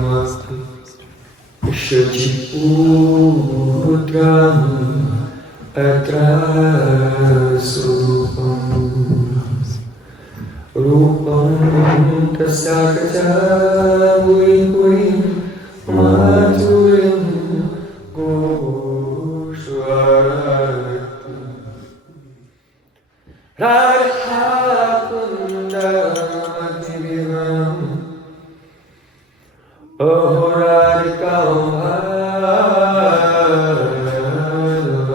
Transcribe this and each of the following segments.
Namaste Shachiputram Atrasupam Rupam Tasakaja Vuim Maturim Goshwarati Radha Kunda Madhiviram Ahoradikam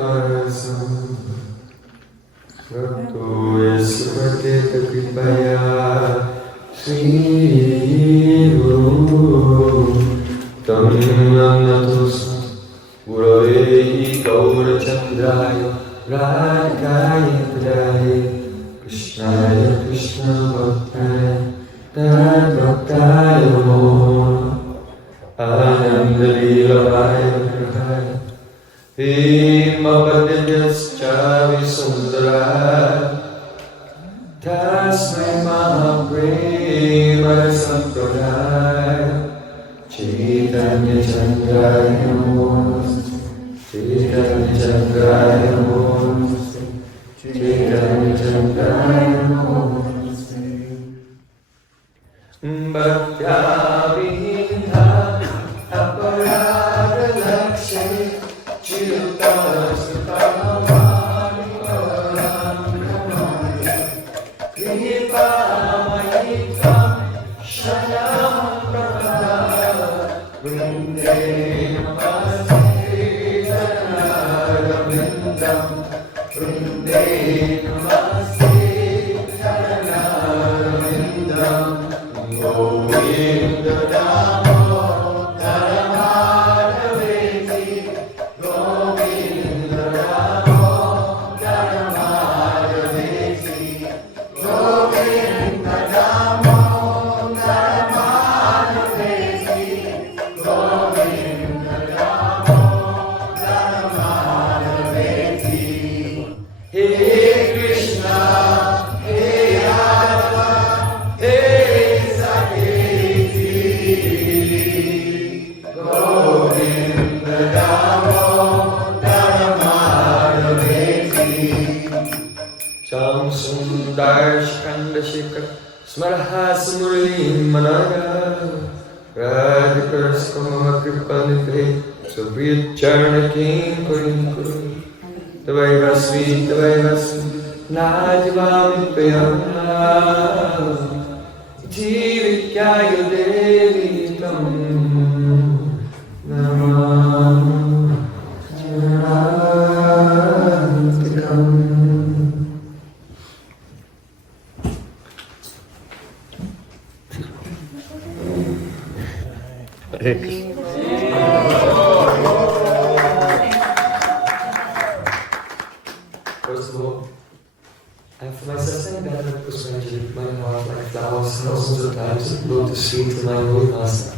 Advasam Bhakto Yasupatita Kripaya Sri Guru Tam Namatus Gurave Gaura Chandraya Radhaya Pradaya Krishnaya Krishna Bhaktaya Tad Bhaktaya Namo Ananda Leelavaya Vigrahaya Himavadyasyascha Visundara Tasmai Mahaprema Sampradaya Chaitanya Chandraya Namo Chaitanya Chandraya Namo Chaitanya Chandraya Namo Bhaktya Vihinha Aparada Lakshmi Chittastamani Karanamani Kripa Mayitam Shanam Prabhaya Vrinde Namaste Charanarvindam Vrinde Namaste Charanarvindam Govinda Damo Dharamadhaveti Govinda Damo Dharamadhaveti Govinda Damo Dharamadhaveti Govinda Damo Dharamadhaveti Hey Krishna, Hey Radha, Hey Govinda Damo Dharamadhaveti Cham Sundar Shkanda Shikhar Smarha Sumurli Managa Radhikar Skamama Kripalite Subriyat Charna King Kurin Kurin Tavai Vasvi Najvami Prayana Jivityaya Devi Tam Namah Janatikam. First of all, after my satsang, that was mentioned my heart like flowers thousands of times that blow to sweet to my holy master,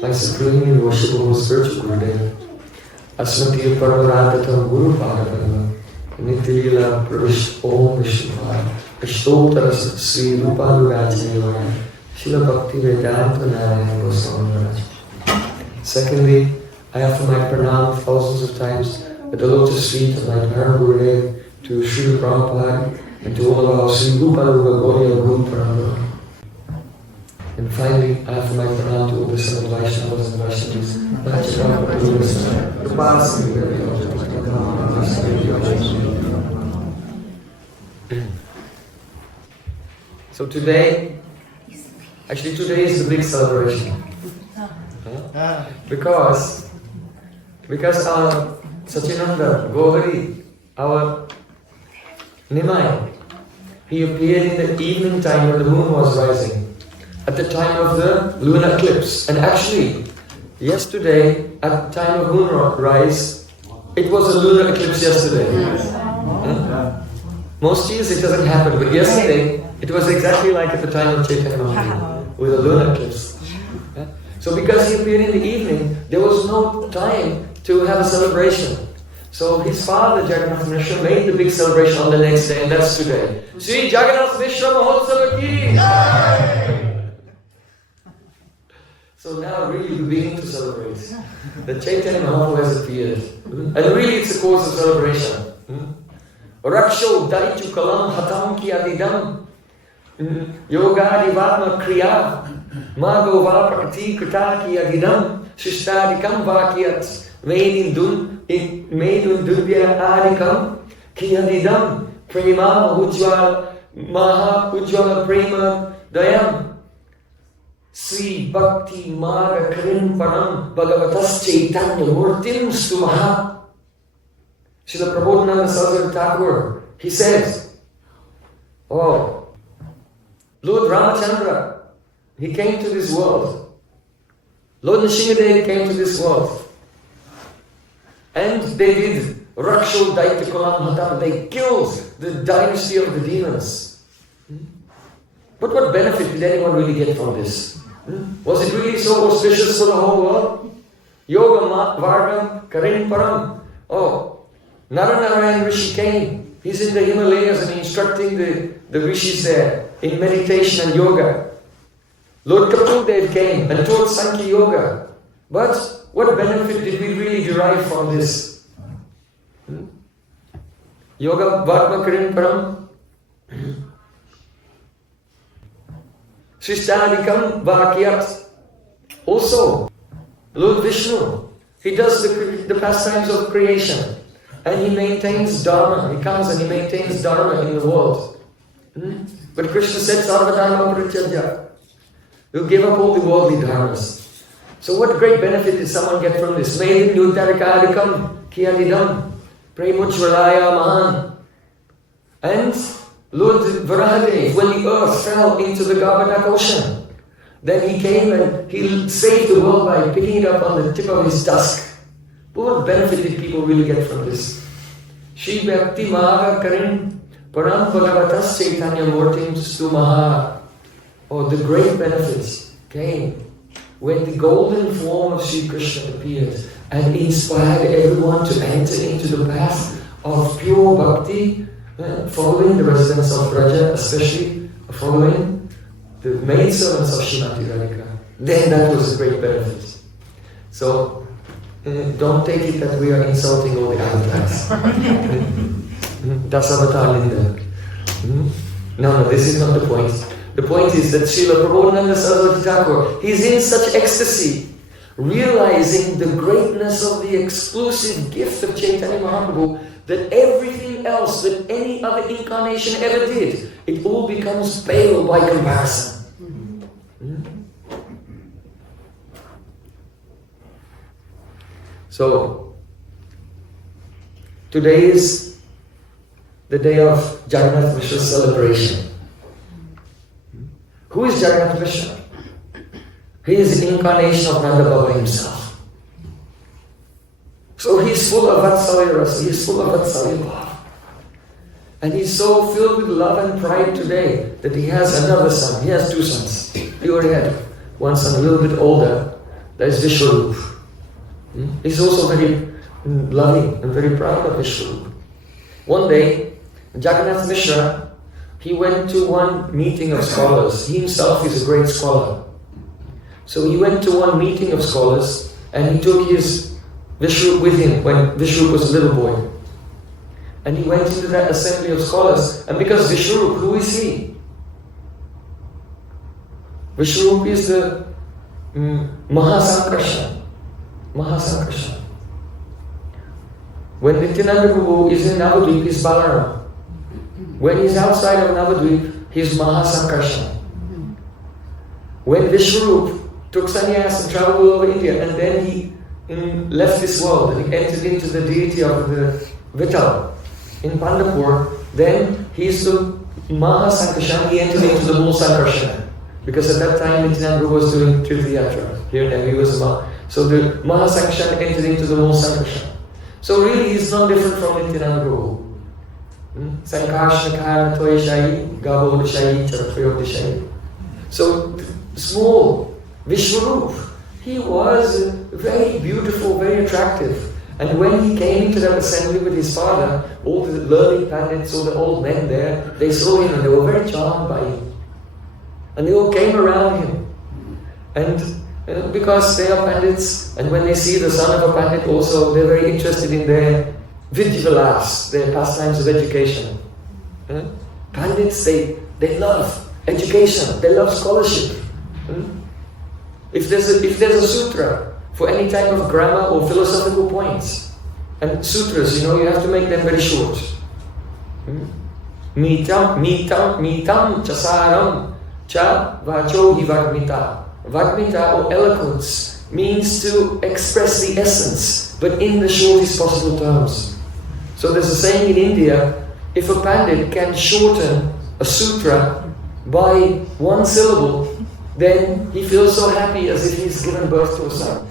my supreme and worshipable spiritual Gurudev, Asmati Parvaradatam Guru Bhagavata, Nityalila Pravish Om Vishnupada, Ashtotaras Sri Rupa Nurajayavaya, Srila Bhakti Vedanta Narayana Goswami Maharaj. Secondly, I offer my pranam thousands of times at the lotus feet of my Dharma Gurudev, to Srila Prabhupada, and to all of our Sri Rupa Gaudiya Guru Parambara. And finally, I offer my pranam to all the seven Vaishnavas and Vaishnavis. So today is the big celebration. Because our Sachinanda, Govari, our Nimai, he appeared in the evening time when the moon was rising, at the time of the lunar eclipse. And actually, yesterday, at the time of moon rise, it was a lunar eclipse yesterday. Most years it doesn't happen, but yesterday, it was exactly like at the time of Chaitanya Mahaprabhu, with a lunar eclipse. So because he appeared in the evening, there was no time to have a celebration. So his father, Jagannātha Miśra, made the big celebration on the next day, and that's today. Sri Jagannātha Miśra Mahotsava ki! So now really we begin to celebrate. The Chaitanya Mahaprabhu has appeared. And really it's a cause of celebration. Raksho daitu kalam hatam ki adidam. Yoga divatma kriya. Magova prakti krita ki adidam. Shistadikam vakyat. Medun dubya adikam ki adidam. Prema maha ujjwala prema dayam. Sri Bhakti Mara Karin Param Bhagavatas Chaitanya Murtim Stumaha. Srila Prabodhananda Saraswati Thakur, he says, oh, Lord Ramachandra, he came to this world. Lord Nrsimhadev came to this world. And they did Raksho Daitya Kolam Hatam. They killed the dynasty of the demons. But what benefit did anyone really get from this? Was it really so auspicious for the whole world? Yoga Vargam Karin Param. Oh, Naranarayan Rishi came. He's in the Himalayas and instructing the rishis there in meditation and yoga. Lord Kapildev came and taught Sankhya Yoga. But what benefit did we really derive from this? Yoga Vargam Karin Param. Srishtadikam Vakyat. Also, Lord Vishnu, he does the pastimes of creation and he maintains Dharma. He comes and he maintains Dharma in the world. But Krishna said, Sarva Dharma Parityajya. You give up all the worldly dharmas. So what great benefit did someone get from this? Medin Yudharikadikam Kiyadidam Premujvalaya Mahan. And Lord Varahadev, when the earth fell into the Garbhadak ocean, then he came and he saved the world by picking it up on the tip of his tusk. But what benefit did people really get from this? Shri Bhakti Maha Karin Param Bhagavatas Chaitanya Murtim Stumaha. Oh, the great benefits came when the golden form of Sri Krishna appeared and inspired everyone to enter into the path of pure bhakti, following the residents of Braja, especially following the maidservants of Srimati Radhika. Then that was a great benefit. So, don't take it that we are insulting all the avatars. Das avatar Linda. No, this is not the point. The point is that Srila Prabodhananda Saraswati Thakur, he's in such ecstasy, realizing the greatness of the exclusive gift of Chaitanya Mahaprabhu, that everything else that any other incarnation ever did, it all becomes pale by comparison. So, today is the day of Jagannātha Mishra's celebration. Who is Jagannātha Mishra? He is the incarnation of Nanda Baba himself. So he's full of Vatsalya Rasa, he's full of Vatsalya Bhava. And he's so filled with love and pride today that he has another son. He has two sons. He already had one son a little bit older, that is Vishwarup. He's also very loving and very proud of Vishwarup. One day, Jagannātha Mishra, he went to one meeting of scholars. He himself is a great scholar. So he went to one meeting of scholars and he took his Vishwarup with him when Vishwarup was a little boy. And he went into that assembly of scholars. And because Vishwarup, who is he? Vishwarup is the Mahasankarshan. Mahasankarshan. When Nityananda Prabhu is in Navadvip, he's Balaram. When he's outside of Navadvip, he's Mahasankarshan. When Vishwarup took sannyas and traveled all over India, and then he left this world and he entered into the deity of the Vittal in Pandapur, then he's the Mahasankarshan, he entered into the Mool Sankarshan. Because at that time Nityananda Prabhu was doing Tirthayatra. Here and there he was so the Mahasankarshan entered into the Mool Sankarshan. So really he's no different from Nityananda Prabhu. Sankarshan Karna Toy Shahi, Gabo Shahi, Charatrayo Shahi. So small Vishwarup, he was very beautiful, very attractive. And when he came into that assembly with his father, all the learned pandits, all the old men there, they saw him and they were very charmed by him. And they all came around him. And Because they are pandits, and when they see the son of a pandit also, they're very interested in their vidyavilas, their pastimes of education. Pandits, they love education, they love scholarship. If there's a sutra for any type of grammar or philosophical points, and sutras, you have to make them very short. Mitam chasaram cha vacho hi vagmita. Vagmita, or eloquence, means to express the essence, but in the shortest possible terms. So there's a saying in India, if a pandit can shorten a sutra by one syllable, then he feels so happy as if he's given birth to a son.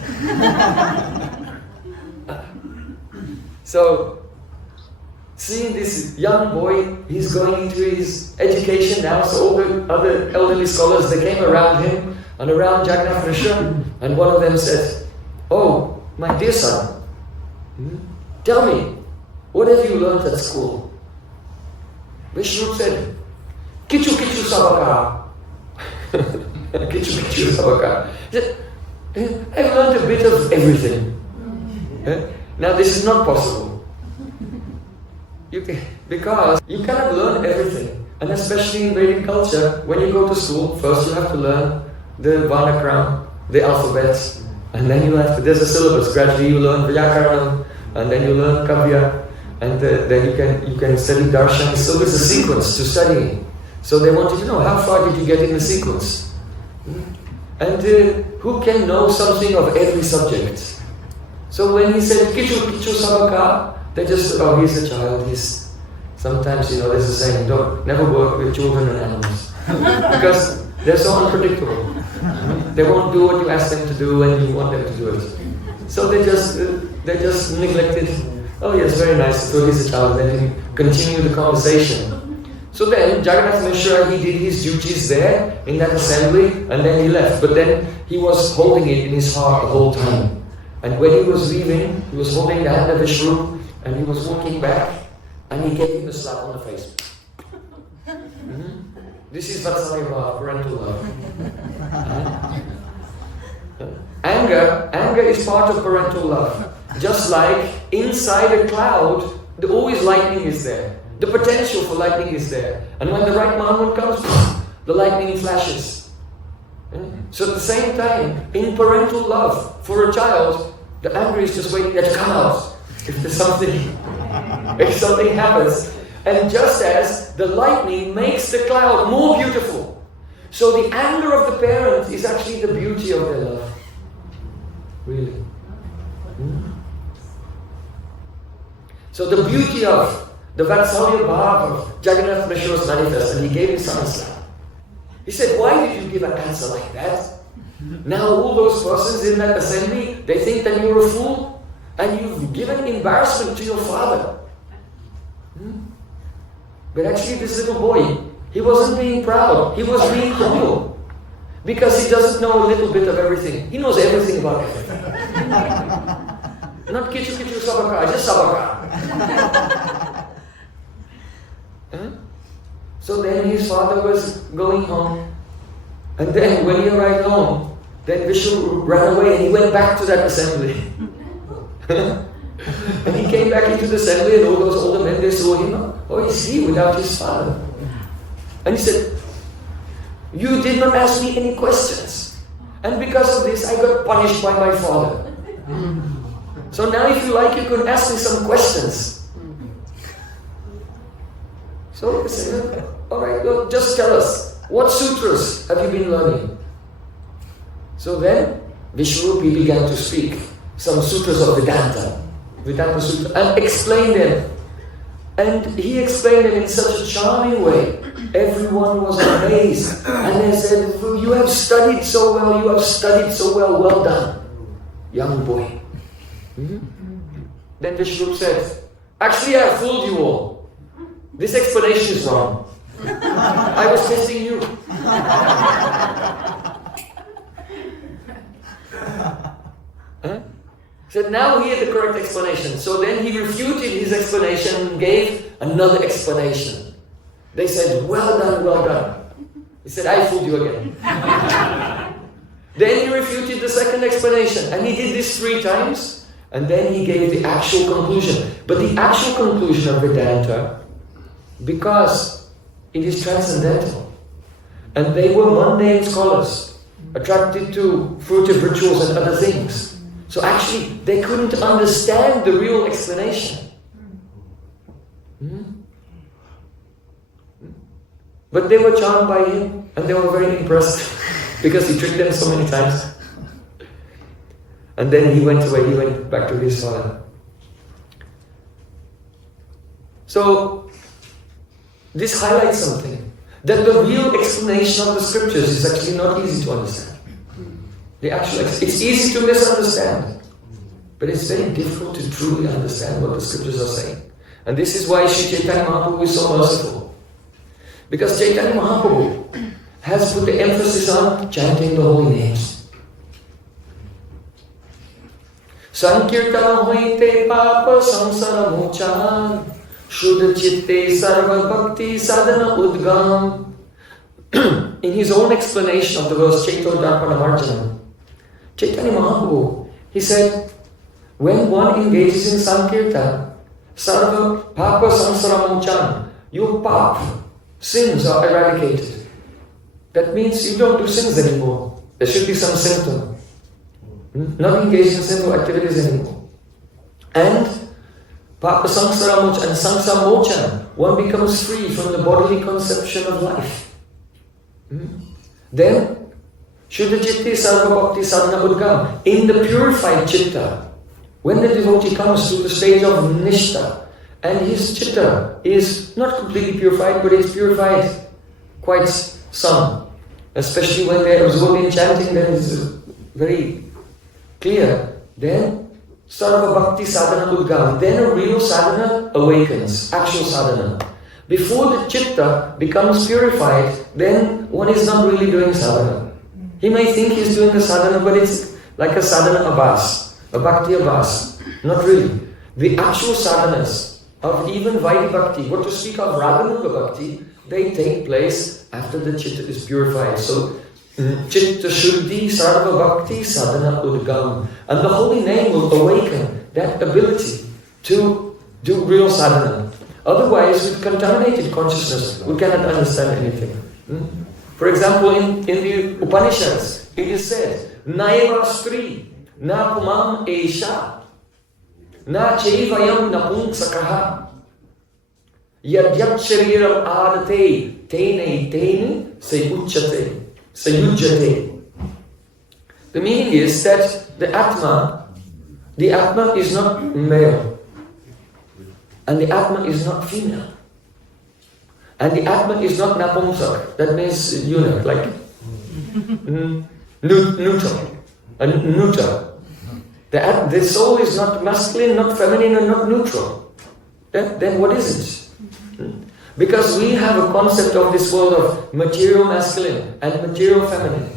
So, seeing this young boy, he's going into his education now, so all the other elderly scholars, they came around him and around Jagannātha Miśra, and one of them said, "Oh, my dear son, tell me, what have you learned at school?" Vishnu said, "Kichu kichu sabaka." Kichu kichu sabaka. He said, "I've learned a bit of everything." Now this is not possible. Because you cannot learn everything. And especially in Vedic culture, when you go to school, first you have to learn the Varnakram, the alphabets, and then there's a syllabus. Gradually you learn Vyakaranam, and then you learn Kavya, and then you can study Darshan. So there's a sequence to studying. So they wanted to know, how far did you get in the sequence? And who can know something of every subject? So when he said, "Kichu kichu sabaka," they just said, "Oh, he's a child, sometimes, there's a saying, never work with children and animals." Because they're so unpredictable. They won't do what you ask them to do when you want them to do it. So they just neglected. "Oh yes, very nice, so he's a child," then he continued the conversation. So then Jagannātha Miśra, he did his duties there in that assembly, and then he left. But then he was holding it in his heart the whole time. And when he was leaving, he was holding the hand of Vishnu, and he was walking back, and he gave him a slap on the face. This is Vatsalya love, parental love. Anger is part of parental love. Just like inside a cloud, always lightning is there. The potential for lightning is there. And when the right moment comes, the lightning flashes. So at the same time, in parental love, for a child, the anger is just waiting there to come out. If something happens. And just as the lightning makes the cloud more beautiful, so the anger of the parent is actually the beauty of their love. Really. So the beauty of the Vatsalya Bhava of Jagannātha Miśra was manifest, and he gave his son a slap. He said, "Why did you give an answer like that? Now all those persons in that assembly, they think that you're a fool, and you've given embarrassment to your father." But actually this little boy, he wasn't being proud, he was being humble. Because he doesn't know a little bit of everything. He knows everything about everything. Not kichu kichu sabaka, just sabaka. So then his father was going home. And then when he arrived home, then Vishnu ran away and he went back to that assembly. And he came back into the assembly and all those older men, they saw him. Oh, is he without his father? And he said, "You did not ask me any questions. And because of this, I got punished by my father. So now if you like, you can ask me some questions." So he said, "Alright, well, just tell us, what sutras have you been learning?" So then, Vishnu began to speak some sutras of Vedanta Sutra, and explain them. And he explained them in such a charming way. Everyone was amazed. And they said, "You have studied so well, well done, young boy." Then Vishnu said, "Actually, I fooled you all. This explanation is wrong. I was testing you." So now he had the correct explanation. So then he refuted his explanation and gave another explanation. They said, "Well done, well done." He said, "I fooled you again." Then he refuted the second explanation, and he did this 3 times, and then he gave the actual conclusion. But the actual conclusion of Vedanta, because it is transcendental, and they were mundane scholars, attracted to fruitive rituals and other things. So actually, they couldn't understand the real explanation. But they were charmed by him, and they were very impressed, because he tricked them so many times. And then he went away, he went back to his father. So, this highlights something, that the real explanation of the scriptures is actually not easy to understand. It's easy to misunderstand, but it's very difficult to truly understand what the scriptures are saying. And this is why Sri Chaitanya Mahaprabhu is so merciful. Because Chaitanya Mahaprabhu has put the emphasis on chanting the holy names. Sankirtana hoite papa samsara mochan shuddha chitte sarva bhakti sadhana udgam. In his own explanation of the verse Chaito Darpana Marjana, Chaitanya Mahaprabhu, he said, when one engages in Sankirtan, sarva papa samsara mochan, your pap, sins are eradicated. That means you don't do sins anymore. There should be some symptom. Not engaged in sinful activities anymore. And Papa Samsara Mochan and Samsara Mochan, one becomes free from the bodily conception of life. Then, Shuddha Chitti Sarva Bhakti Sadhana Udgam, in the purified chitta, when the devotee comes to the stage of Nishta, and his chitta is not completely purified, but it's purified quite some. Especially when they're absorbed in chanting, then it's very clear. Then, Sarva Bhakti Sadhana Udgam, then a real sadhana awakens, actual sadhana. Before the chitta becomes purified, then one is not really doing sadhana. He may think he's doing a sadhana, but it's like a sadhana abhas, a bhakti abhas. Not really. The actual sadhanas of even Vaidhi Bhakti, what to speak of Raganuga Bhakti, they take place after the chitta is purified. So, Chitta Shuddhi Sarva Bhakti Sadhana Udgam. And the holy name will awaken that ability to do real sadhana. Otherwise, with contaminated consciousness, we cannot understand anything. For example, in the Upanishads, it is said, Naiva Stri, Na Pumam Esha, Na Chaivayam Napunsakaha, Yadyat Shariram Adate, Tene Tene Sayuchate. Sayujate. The meaning is that the Atma is not male, and the Atma is not female, and the Atma is not Napumsak, that means eunuch, like neuter. The soul is not masculine, not feminine, and not neutral. Then what is it? Because we have a concept of this world of material masculine and material feminine.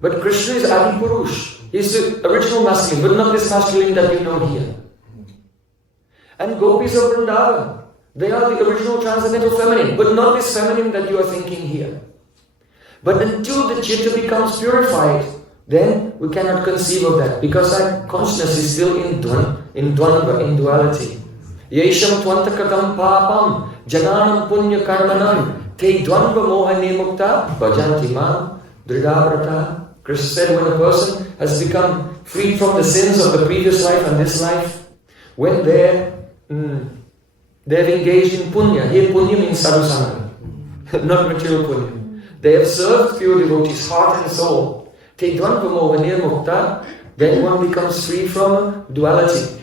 But Krishna is Adi Purush. He is the original masculine, but not this masculine that we know here. And Gopis of Vrindavan, they are the original transcendental feminine, but not this feminine that you are thinking here. But until the chitta becomes purified, then we cannot conceive of that, because our consciousness is still in dvandva, in duality. Yesham tvantakadam papam jananam punya karmanam te dvandva mohane mukta bhajanti mam dridhavrata. Krishna said, when a person has become freed from the sins of the previous life and this life, when they've engaged in punya. Here punya means sadhusanga, not material punya. They have served pure devotees, heart and soul. Te dvandva mohane mukta, then one becomes free from duality.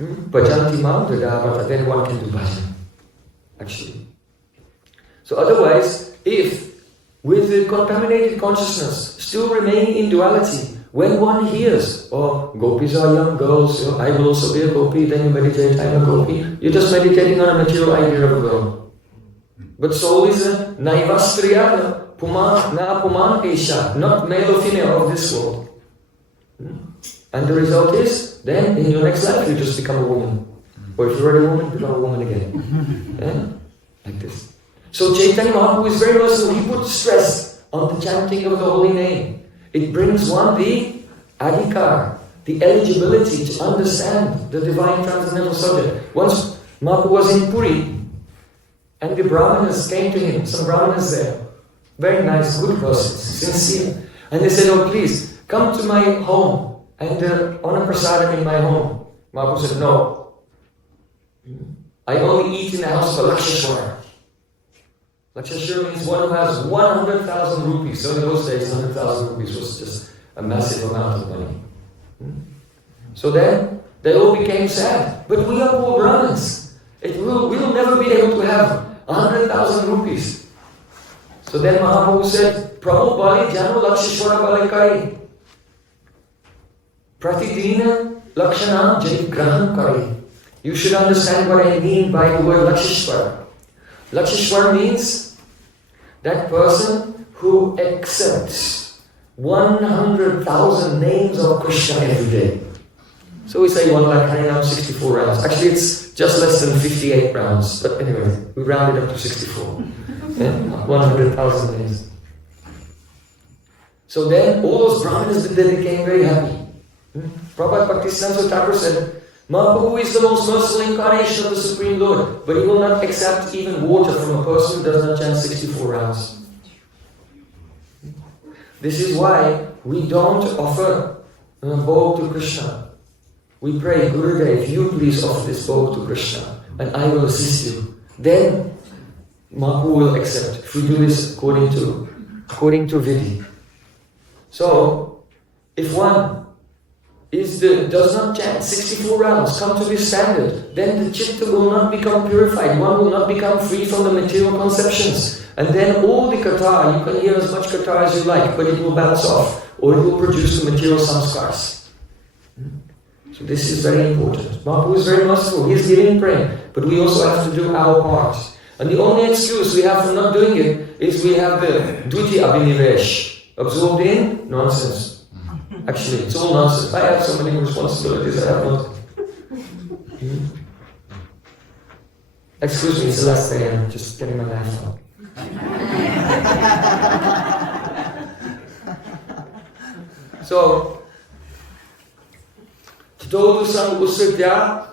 Bhajanti mam dridhavrata, then one can do bhajan, actually. So otherwise, if with the contaminated consciousness still remaining in duality, when one hears, oh, gopis are young girls, I will also be a gopi, then you meditate, I'm a gopi, you're just meditating on a material idea of a girl. But soul is a naivastriya, na puman esha, not male or female of this world. And the result is, then in your next life you just become a woman. Or if you're already a woman, become a woman again. Like this. So Chaitanya Mahaprabhu is very merciful. He put stress on the chanting of the holy name. It brings one the adhikar, the eligibility to understand the divine transcendental subject. Once Mahaprabhu was in Puri, and the Brahmanas came to him, some Brahmanas there, very nice, good persons, sincere. And they said, oh please, come to my home and honor prasadam in my home. Mahaprabhu said, no. I only eat in the house of a Laksheshwara. Laksheshwara means one who has 100,000 rupees. So in those days, 100,000 rupees was just a massive amount of money. So then, they all became sad. But we are poor Brahmins. We'll never be able to have 100,000 rupees. So then Mahaprabhu said, Prabhu Bali Janu Laksheshwara Balakari. Pratidina Lakshanam Jaigrahan Kari. You should understand what I mean by the word Laksheshwara. Laksheshwara means that person who accepts 100,000 names of Krishna every day. So we say 1 lakh Harinam, 64 rounds. Actually it's just less than 58 rounds. But anyway, we round it up to 64. Yeah? 100,000 names. So then all those Brahmanas they became very happy. Prabhupada Bhaktisiddhanta Thakur said, Mahaprabhu is the most merciful incarnation of the Supreme Lord, but he will not accept even water from a person who does not chant 64 rounds. This is why we don't offer bhog to Krishna. We pray, Gurudev, you please offer this bhog to Krishna, and I will assist you. Then Mahaprabhu will accept, if we do this according to Vidhi. So, if one does not chant 64 rounds, come to this standard, then the chitta will not become purified, one will not become free from the material conceptions. And then all the katha, you can hear as much katha as you like, but it will bounce off, or it will produce the material samskars. So this is very important. Mahaprabhu is very merciful, he is giving Prem, but we also have to do our part. And the only excuse we have for not doing it is we have the dviti abhinivesh, absorbed in nonsense. Actually, it's all nonsense. I have so many responsibilities I have not. Excuse me, it's the last day, I'm just getting my knife out. So, Dodu sang usritya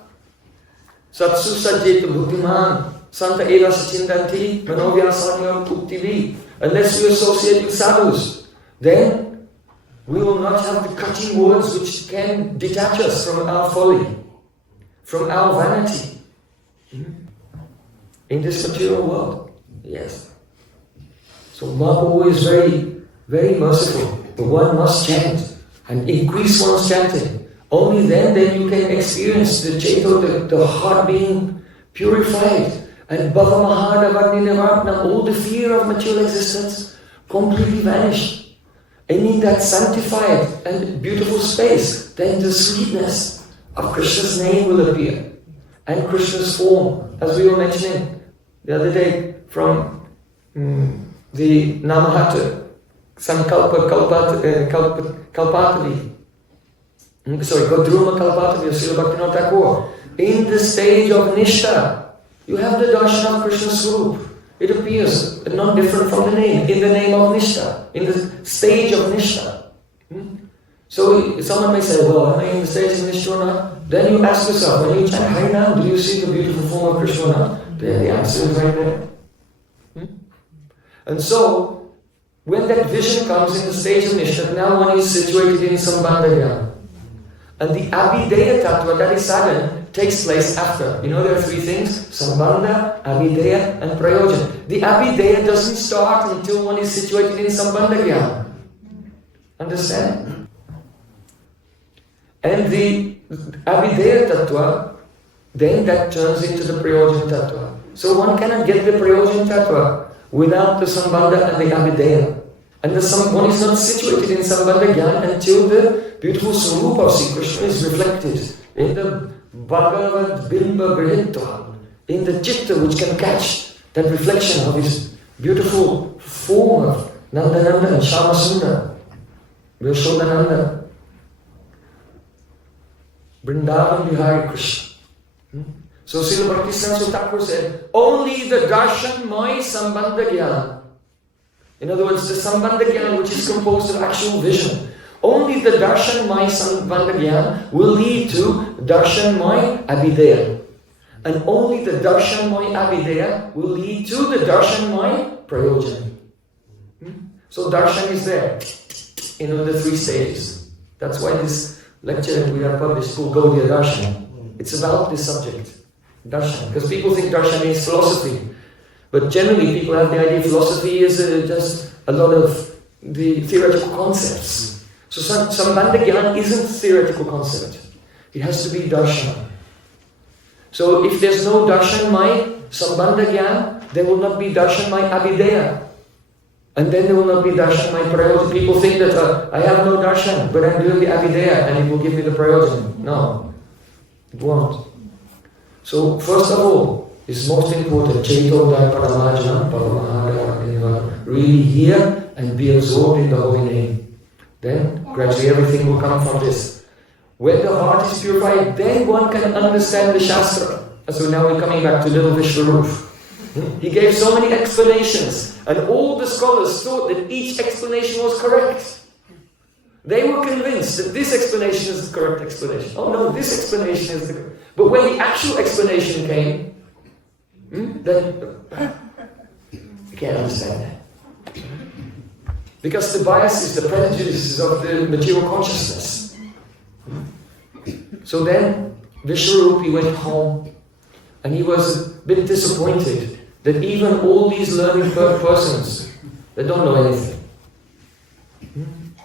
satsu sajjeta buddhiman santa eva sachindanti manovyasamyam uktivi. Unless we associate with sadhus, then we will not have the cutting words which can detach us from our folly, from our vanity in this material world. Yes. So Mahaprabhu is very, very merciful. But one must chant and increase one's chanting. Only then you can experience the chaitanya, the heart being purified, and bhava mahadavagni nivartanam, all the fear of material existence completely vanished. And in that sanctified and beautiful space, then the sweetness of Krishna's name will appear, and Krishna's form, as we were mentioning the other day from the Namahata Sankalpa Kalpatavi. Godruma Kalpatavi of Srila Bhaktivinoda Thakur. In the stage of Nishtha, you have the darshan of Krishna's Swarup. It appears not different from the name, in the name of Nishtha, in the stage of Nishtha. So someone may say, well, am I in the stage of Nishtha or not? Then you ask yourself, when you chant Harinam, do you see the beautiful form of Krishna or not? Then the answer is right there. And so, when that vision comes in the stage of Nishtha, now one is situated in Sambandha. And the bheda-abheda-tattva, that is sadhana, takes place after. You know there are three things: Sambandha, Abhideya and Prayojan. The Abhideya doesn't start until one is situated in Sambandha Jnana. Understand? And the Abhideya-tattva, then that turns into the Prayojan-tattva. So one cannot get the Prayojan-tattva without the Sambandha and the Abhideya. And one is not situated in Sambandha Jnana until the beautiful Swarupa of Sri Krishna is reflected in the Bhagavad Bimba Grihitva, in the Chitta which can catch that reflection of his beautiful form of Nandananda and Shyamasundar, Yashodananda, Vrindavan Bihari Krishna. So Srila Bhaktisiddhanta Thakur said, only the darshan mai sambandha jnana In other words, the Sambandha Gyan, which is composed of actual vision. Only the Darshanmay Sambandha Gyan will lead to Darshanmay Abhideya. And only the Darshanmay Abhideya will lead to the Darshanmay Prayojan. So Darshan is there, the 3 stages. That's why this lecture we have published called Gaudiya Darshan. It's about this subject, Darshan. Because people think Darshan means philosophy. But generally people have the idea philosophy is just a lot of the theoretical concepts. So Sambandha Gyan isn't a theoretical concept. It has to be Darshan. So if there's no Darshanmay Sambandha Gyan, there will not be Darshanmay Abhideya. And then there will not be Darshanmay Prayojan. People think that I have no Darshan, but I'm doing the Abhideya and it will give me the Prayojan. No, it won't. So first of all, it's most important, Chaitanya Paramajana Paramahara, really hear and be absorbed in the holy name. Then gradually everything will come from this. When the heart is purified, then one can understand the Shastra. And so now we're coming back to little Vishwarup. He gave so many explanations, and all the scholars thought that each explanation was correct. They were convinced that this explanation is the correct explanation. Oh no, this explanation is the correct. But when the actual explanation came, then you can't understand that. Because the biases, the prejudices of the material consciousness. So then, Vishwarup went home, and he was a bit disappointed that even all these learned persons, they don't know anything.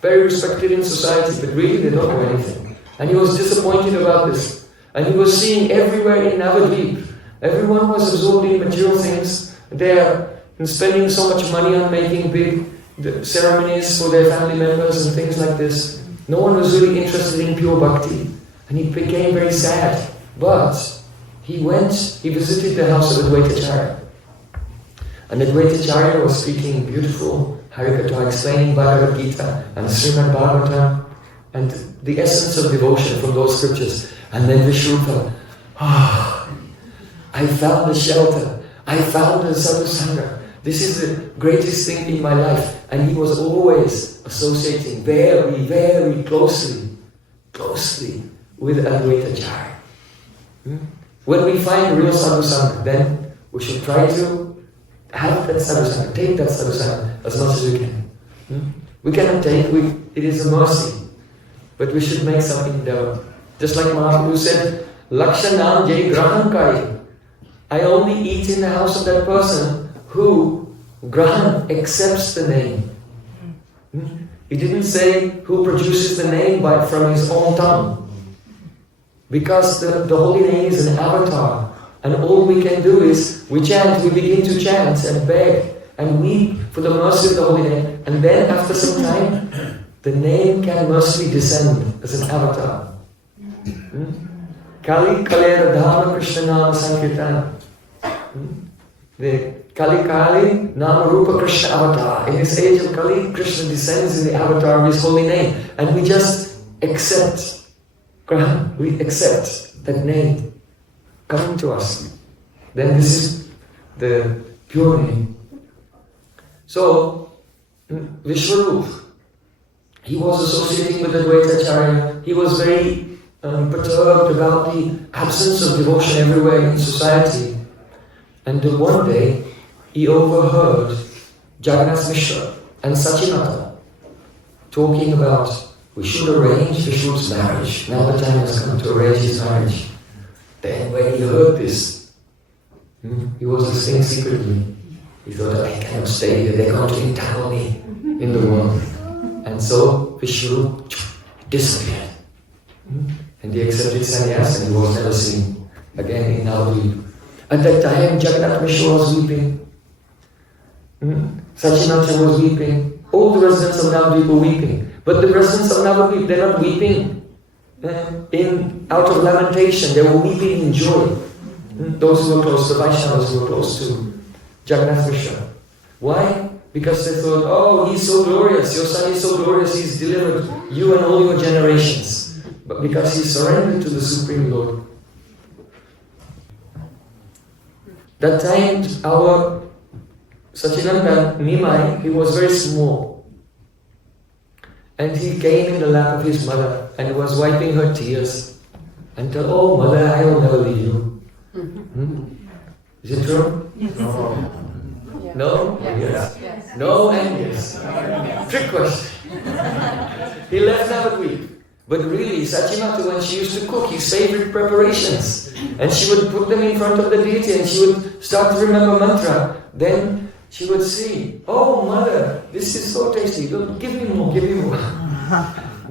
Very respected in society, but really they don't know anything. And he was disappointed about this. And he was seeing everywhere in Navadvip, everyone was absorbed in material things there and spending so much money on making big ceremonies for their family members and things like this. No one was really interested in pure bhakti. And he became very sad. But he visited the house of Advaitacharya. And Advaitacharya was speaking beautiful Harikatha, explaining Bhagavad Gita and Srimad Bhagavatam and the essence of devotion from those scriptures. And then Vishrupa, I found the shelter, I found the sadhusanga. This is the greatest thing in my life. And he was always associating very, very closely with Advaitacharya. When we find real sadhusanga, then we should try to have that sadhusanga, take that sadhusanga as much as we can. We cannot take, it is a mercy, but we should make some endeavor. Just like Mahaprabhu said, Lakshanam Jai Grahan Kai. I only eat in the house of that person who Grahan accepts the name. He didn't say who produces the name from his own tongue. Because the holy name is an avatar. And all we can do is, we begin to chant and beg and weep for the mercy of the holy name. And then after some time, the name can mercifully descend as an avatar. Kali Kalera Dhamma Krishna Nama Sankirtana. The Kali Nama Rupa Krishna avatar. In this age of Kali, Krishna descends in the avatar of his holy name. And we just accept. We accept that name coming to us. Then this is the pure name. So, Vishwarup, he was associating with Advaitacharya. He was very perturbed about the absence of devotion everywhere in society. And then one day, he overheard Jagannātha Miśra and Jagannātha talking about, we should arrange Vishwarup's marriage. Now the time has come to arrange his marriage. Then when he heard this, he was listening secretly. He thought, I cannot stay here, they're going to entangle me in the world. And so Vishwarup disappeared. And he accepted sannyas and he was never seen again in Navadvip. At that time, Jagannātha Miśra was weeping. Jagannātha was weeping. All the residents of Navadvip were weeping. But the residents of Navadvip, they're not weeping out of lamentation, they were weeping in joy. Those who were close, the Vaishnavas who were close to Jagannātha Miśra. Why? Because they thought, oh, he's so glorious, your son is so glorious, he's delivered you and all your generations. But because he surrendered to the Supreme Lord. That time, our Sachinanda Nimai, he was very small. And he came in the lap of his mother and was wiping her tears and told, "Oh mother, I will never leave you." Is it true? Yes. No? Yes. Yes. No and yes. Trick question. He left Navadvip. But really, Sachimata, when she used to cook his favorite preparations, and she would put them in front of the deity and she would start to remember mantra, then she would see, "Oh mother, this is so tasty. Give me more, give me more.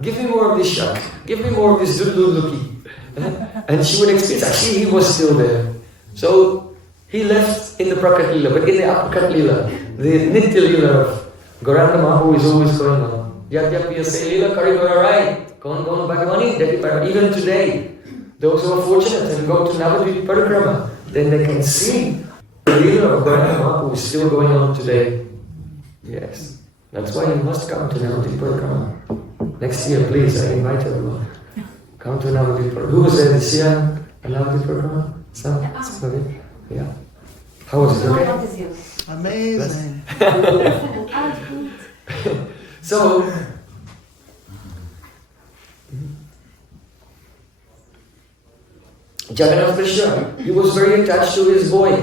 Give me more of this shak. Give me more of this duduluki." And she would experience, actually he was still there. So he left in the Prakat Lila, but in the Apakat Lila, the Nitya Lila of Gauranga Mahaprabhu is always going on. Yadyapiya se Lila Karigararai, Kon Gon Bhagavani, even today, those who are fortunate and go to Navadvip Parikrama, then they can see the Lila of Gauranga Mahaprabhu is still going on today. Yes, that's why you must come to Navadvip Parikrama. Next year, please, I invite everyone. Come to Navadvip Parikrama. Who was there this year? Navadvip Parikrama? Some of it? Yeah. How was it? Okay? Amazing. So, Jagannātha Miśra, he was very attached to his boy.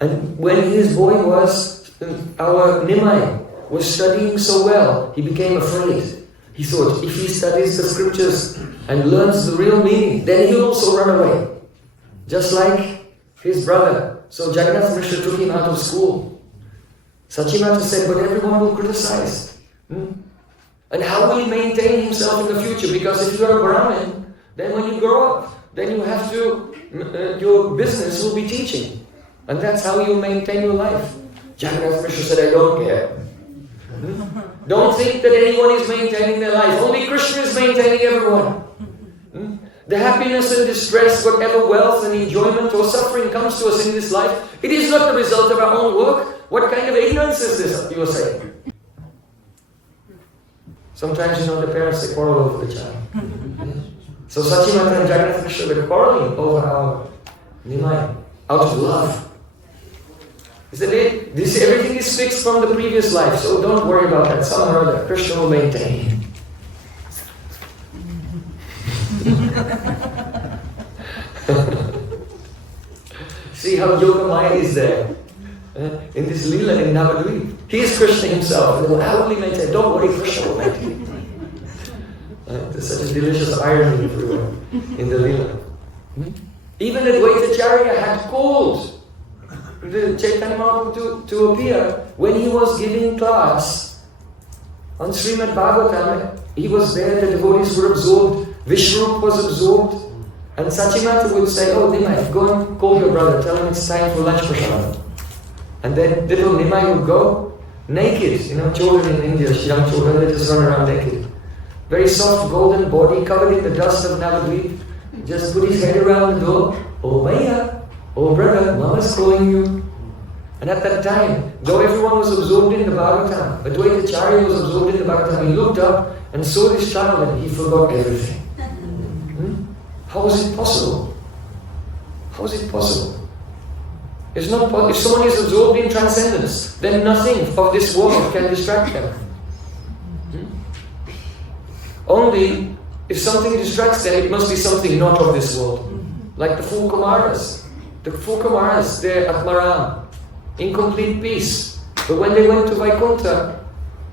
And when his boy was, our Nimai, was studying so well, he became afraid. He thought, if he studies the scriptures and learns the real meaning, then he'll also run away. Just like his brother. So Jagannātha Miśra took him out of school. Sachimata said, but everyone will criticize. And how will he maintain himself in the future? Because if you are a Brahmin, then when you grow up, then you have to, your business will be teaching. And that's how you maintain your life. Jagannātha Miśra said, I don't care. Don't think that anyone is maintaining their life. Only Krishna is maintaining everyone. The happiness and distress, whatever wealth and enjoyment or suffering comes to us in this life, it is not the result of our own work. What kind of ignorance is this, you are saying? Sometimes, the parents, they quarrel over the child. So Sachimata and Jagannātha Miśra were quarreling over our Nimai, out of love. He said, everything is fixed from the previous life, so don't worry about that. Somehow or other, Krishna will maintain you. See how Yogamaya is there in this Leela in Navadvip. He is Krishna himself. How will he maintain? Don't worry, Krishna will maintain. There's such a delicious irony everywhere in the Leela. Even Advaitacharya had called the Chaitanya Mahaprabhu to appear when he was giving class on Srimad Bhagavatam. He was there, the devotees were absorbed, Vishnu was absorbed, and Sachimata would say, "Oh Nimai, go and call your brother, tell him it's time for lunch prasad." And then little Nimai would go naked, children in India, young children, they just run around naked. Very soft golden body covered in the dust of Navadvip, just put his head around the door. "Oh Maya, oh brother, Mama's calling you." And at that time, though everyone was absorbed in the Bhagavatam, Advaitacharya was absorbed in the Bhagavatam, he looked up and saw this child and he forgot everything. How is it possible? How is it possible? It's not possible. If someone is absorbed in transcendence, then nothing of this world can distract them. Only if something distracts them, it must be something not of this world. Like the four Kumaras. The four Kumaras, they're at Maram, in complete peace. But when they went to Vaikuntha,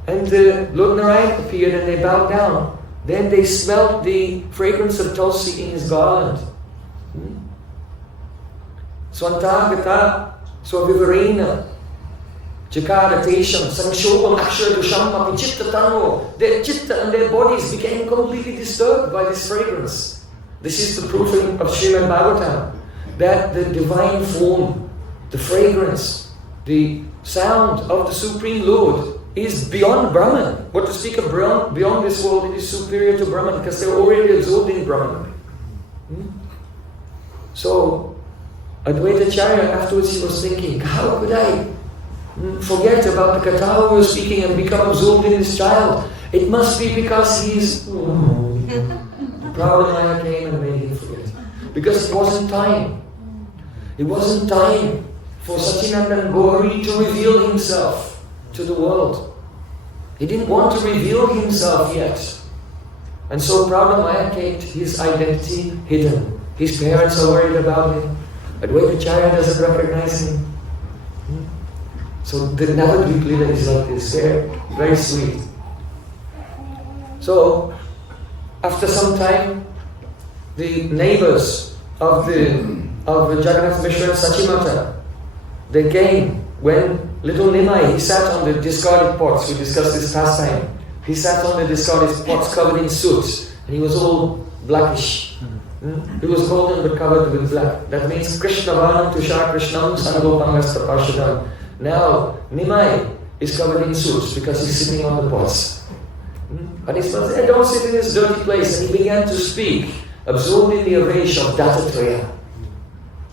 and Lord Narayan appeared and they bowed down, then they smelt the fragrance of Tulsi in his garland. Swantagata, Swavivarena, Jakaratesham, Samshobam, Aksharadusham, Apichitta Tanvo. Their chitta and their bodies became completely disturbed by this fragrance. This is the proof of Srimad Bhagavatam, that the divine form, the fragrance, the sound of the Supreme Lord is beyond Brahman. What to speak of beyond this world, it is superior to Brahman because they're already absorbed in Brahman. So, Advaitacharya afterwards he was thinking, how could I forget about the katha we were speaking and become absorbed in this child? It must be because he's... Prayojan came and made him forget. Because it wasn't time. It wasn't time for Sachinandan Gauri to reveal himself to the world. He didn't want to reveal himself yet. And so Pranamaya kept his identity hidden. His parents are worried about him. Advaitacharya doesn't recognize him. So the Navadvip Leela is like this. They're very sweet. So after some time, the neighbors of Jagannātha Miśra and Sachimata, they came when little Nimai, he sat on the discarded pots. We discussed this past time. He sat on the discarded pots covered in soot, and he was all blackish. He was golden but covered with black. That means Krishna Vanam Tushar Krishnam Sanagopangastra Parshadam. Now Nimai is covered in soot because he's sitting on the pots. And his mother said, don't sit in this dirty place. And he began to speak, absorbed in the avesh of Dattatreya.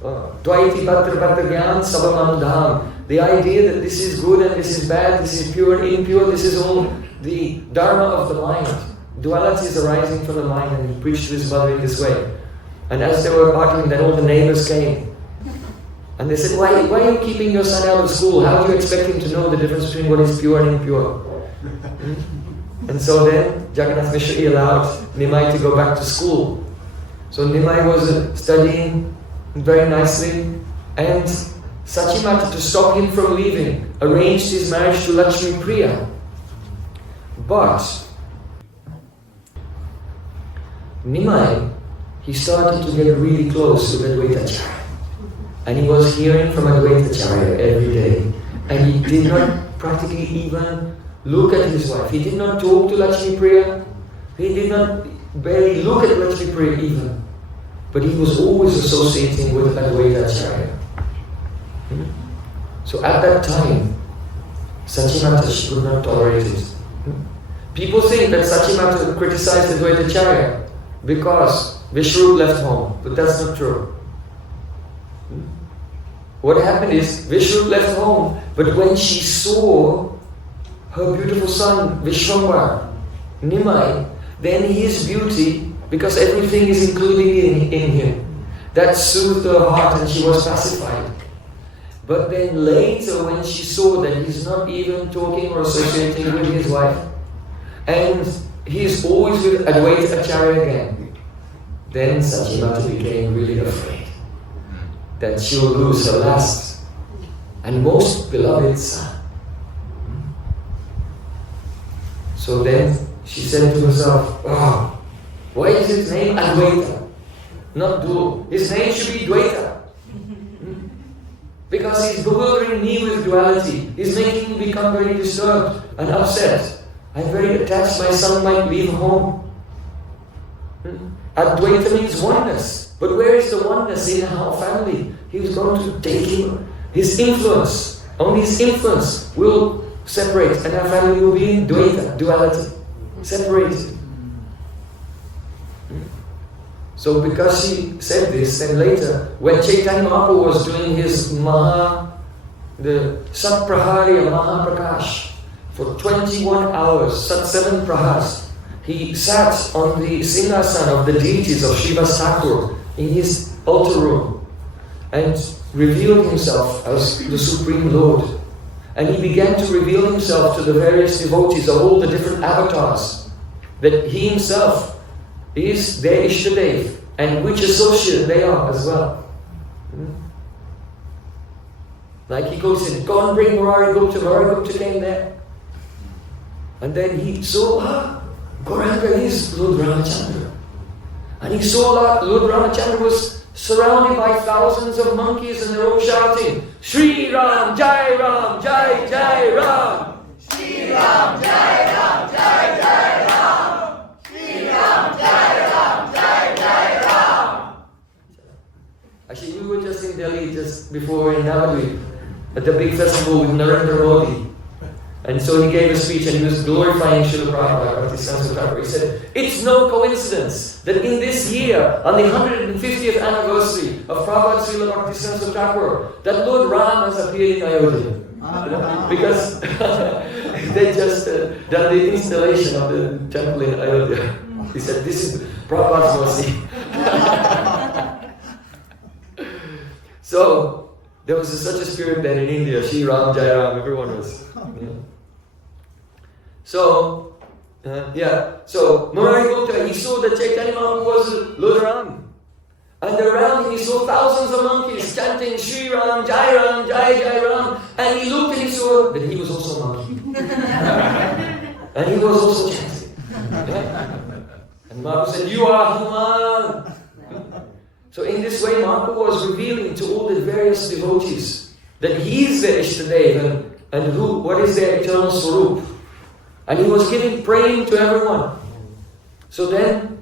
Dvaiti Bhatra Bhatragyan Sabamandham. The idea that this is good and this is bad, this is pure and impure, this is all the dharma of the mind. Duality is arising from the mind, and he preached to his mother in this way. And as they were arguing, then all the neighbors came. And they said, why are you keeping your son out of school? How do you expect him to know the difference between what is pure and impure? And so then Jagannātha Miśra allowed Nimai to go back to school. So Nimai was studying very nicely, and Sachimata, to stop him from leaving, arranged his marriage to Lakshmi Priya. But Nimai, he started to get really close to Advaitacharya. And he was hearing from Advaitacharya every day. And he did not practically even look at his wife. He did not talk to Lakshmi Priya. He did not barely look at Lakshmi Priya even. But he was always associating with Advaitacharya. So at that time, Sachimata could not tolerate it. People think that Sachimata criticized Advaitacharya because Vishrup left home, but that's not true. What happened is, Vishrup left home, but when she saw her beautiful son, Vishwambar, Nimai, then his beauty, because everything is included in him, that soothed her heart and she was pacified. But then later, when she saw that he's not even talking or associating with his wife, and he's always with Advaita Acharya again, then Sachimata became really afraid that she will lose her last and most beloved son. So then she said to herself, oh, why is his name Advaita, not Dua? His name should be Dvaita. Because he's bewildering me with duality. He's making me become very disturbed and upset. I'm very attached, my son might leave home. Advaita means oneness. But where is the oneness in our family? He was going to take him, his influence. Only his influence will separate, and our family will be in Dvaita, duality. Separated. So because she said this, then later, when Chaitanya Mahaprabhu was doing his the Satprahariya Mahaprakash, for 21 hours, Sat 7 Prahars, he sat on the Singhasan of the deities of Srivas Thakur in his altar room and revealed himself as the Supreme Lord. And he began to reveal himself to the various devotees of all the different avatars, that he himself is their Ishtadev, and which associate they are as well. Like he goes in, go and bring Murari Gupta. Murari Gupta came there. And then he saw, Gauranga is Lord Ramachandra. And he saw that Lord Ramachandra was surrounded by thousands of monkeys, and they're all shouting, Shri Ram, Jai Ram, Jai Jai Ram. Shri Ram, Jai Ram, Jai Jai Ram. Shri Ram, Jai Ram, Jai Jai Ram. Actually, we were just in Delhi just before in Navadvip at the big festival with Narendra Modi. And so he gave a speech and he was glorifying Srila Prabhupada. He said, it's no coincidence that in this year, on the 150th anniversary of Prabhupada Srila Bhakti Thakur, that Lord Ram has appeared in Ayodhya. Because they just done the installation of the temple in Ayodhya. He said, this is Prabhupada's mercy. So, There was such a spirit then in India. Shri Ram, Jai Ram, everyone was. So, so Murari Gupta, he saw that Chaitanya Mahaprabhu was Lord Ram. And around him he saw thousands of monkeys chanting Shri Ram, Jai Ram, Jai Jai Ram. And he looked and he saw that he was also a monkey. And he was also chanting. And Mahaprabhu said, you are Hanuman. So in this way Mahaprabhu was revealing to all the various devotees that he is their Ishtadev and what is their eternal Swarup. And he was giving praying to everyone. So then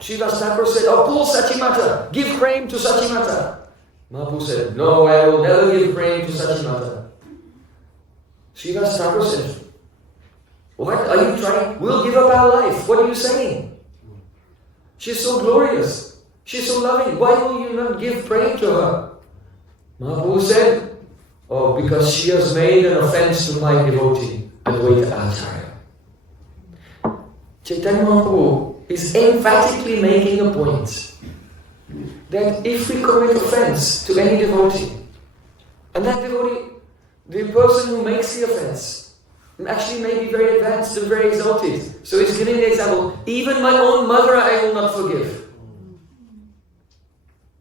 Srivas Thakur said, oh, pull Sachimata, give praying to Sachimata. Mahaprabhu said, no, I will never give praying to Sachimata. Srivas Thakur said, what are you trying? We'll give up our life. What are you saying? She's so glorious. She's so loving. Why will you not give praying to her? Mahaprabhu said, oh, because she has made an offense to my devotee, Advaita Acharya. Chaitanya Mahaprabhu is emphatically making a point that if we commit offense to any devotee, and that devotee, the person who makes the offense, actually may be very advanced and very exalted. So he's giving the example, even my own mother I will not forgive.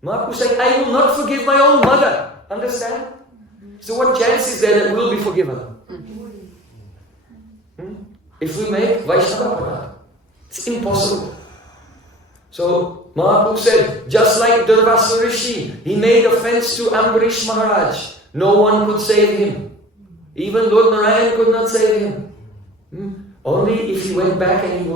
Mahaprabhu saying, I will not forgive my own mother. Understand? So what chance is there that we'll be forgiven? If we make Vaishnava Parad. It's impossible. So Mahaprabhu said, just like Durvasa Rishi, he made offense to Ambarish Maharaj. No one could save him. Even Lord Narayan could not save him. Only if he went back and he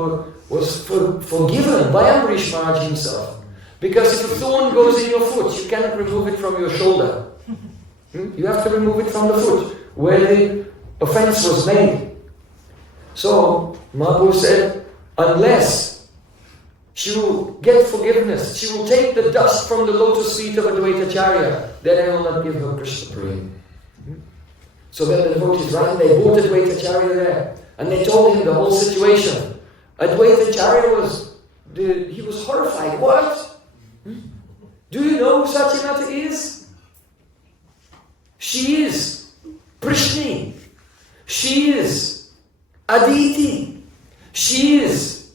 was forgiven by Ambarish Maharaj himself. Because if a thorn goes in your foot, you cannot remove it from your shoulder. You have to remove it from the foot, where the offense was made. So Mahaprabhu said, unless she will get forgiveness, she will take the dust from the lotus feet of Advaitacharya, then I will not give her Krishna prema. So then the devotees ran, they brought Advaitacharya there, and they told him the whole situation. Advaitacharya he was horrified. What? Do you know who Sachimata is? She is Prishni. She is Aditi. She is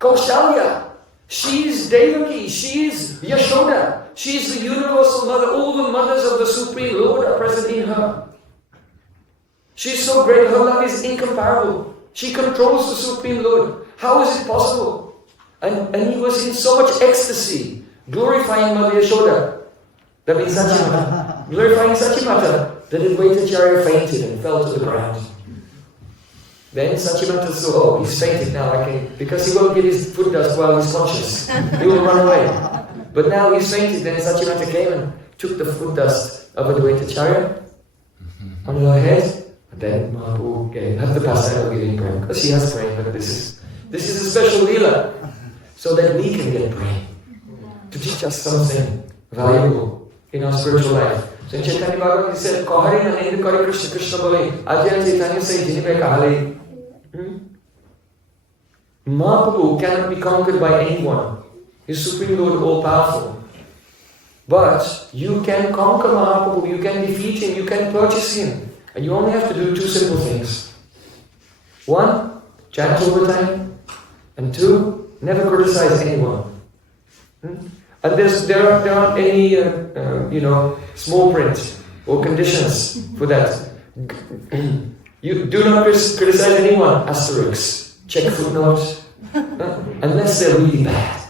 Kaushalya. She is Devaki. She is Yashoda. She is the universal mother. All the mothers of the Supreme Lord are present in her. She is so great. Her love is incomparable. She controls the Supreme Lord. How is it possible? And he was in so much ecstasy, glorifying Mother Yashoda. That means Sachimata. Glorifying Sachimata, that Advaitacharya fainted and fell to the ground. Then Sachimata saw, oh, he's fainted now, because he won't get his foot dust while he's conscious. He will run away. But now he's fainted, then Sachimata came and took the foot dust of Advaitacharya on her head, and then Mahaprabhu gave her the pastime of giving Prem, because she has Prem, but this is a special lila, so that we can get Prem, to teach us something valuable in our spiritual life. So in Chaitanya Bhagavat he said, Kahari na nendu kari Krishna Krishna bole, Ajahn Chaitanya say, Jinipe kahali. Mahaprabhu cannot be conquered by anyone. He is Supreme Lord, all-powerful. But you can conquer Mahaprabhu, you can defeat him, you can purchase him. And you only have to do two simple things. One, chant all the time. And two, never criticize anyone. And there aren't any, small print or conditions for that. You do not criticize anyone, asterisks, check footnotes, unless they're really bad.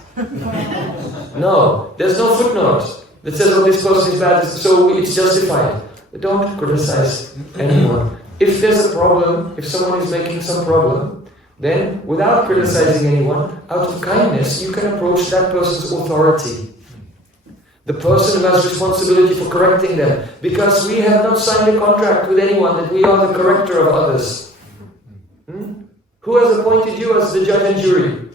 No, there's no footnote that says, oh, this person is bad, so it's justified. Don't criticize anyone. If there's a problem, if someone is making some problem, then without criticizing anyone, out of kindness, you can approach that person's authority. The person who has responsibility for correcting them. Because we have not signed a contract with anyone that we are the corrector of others. Who has appointed you as the judge and jury?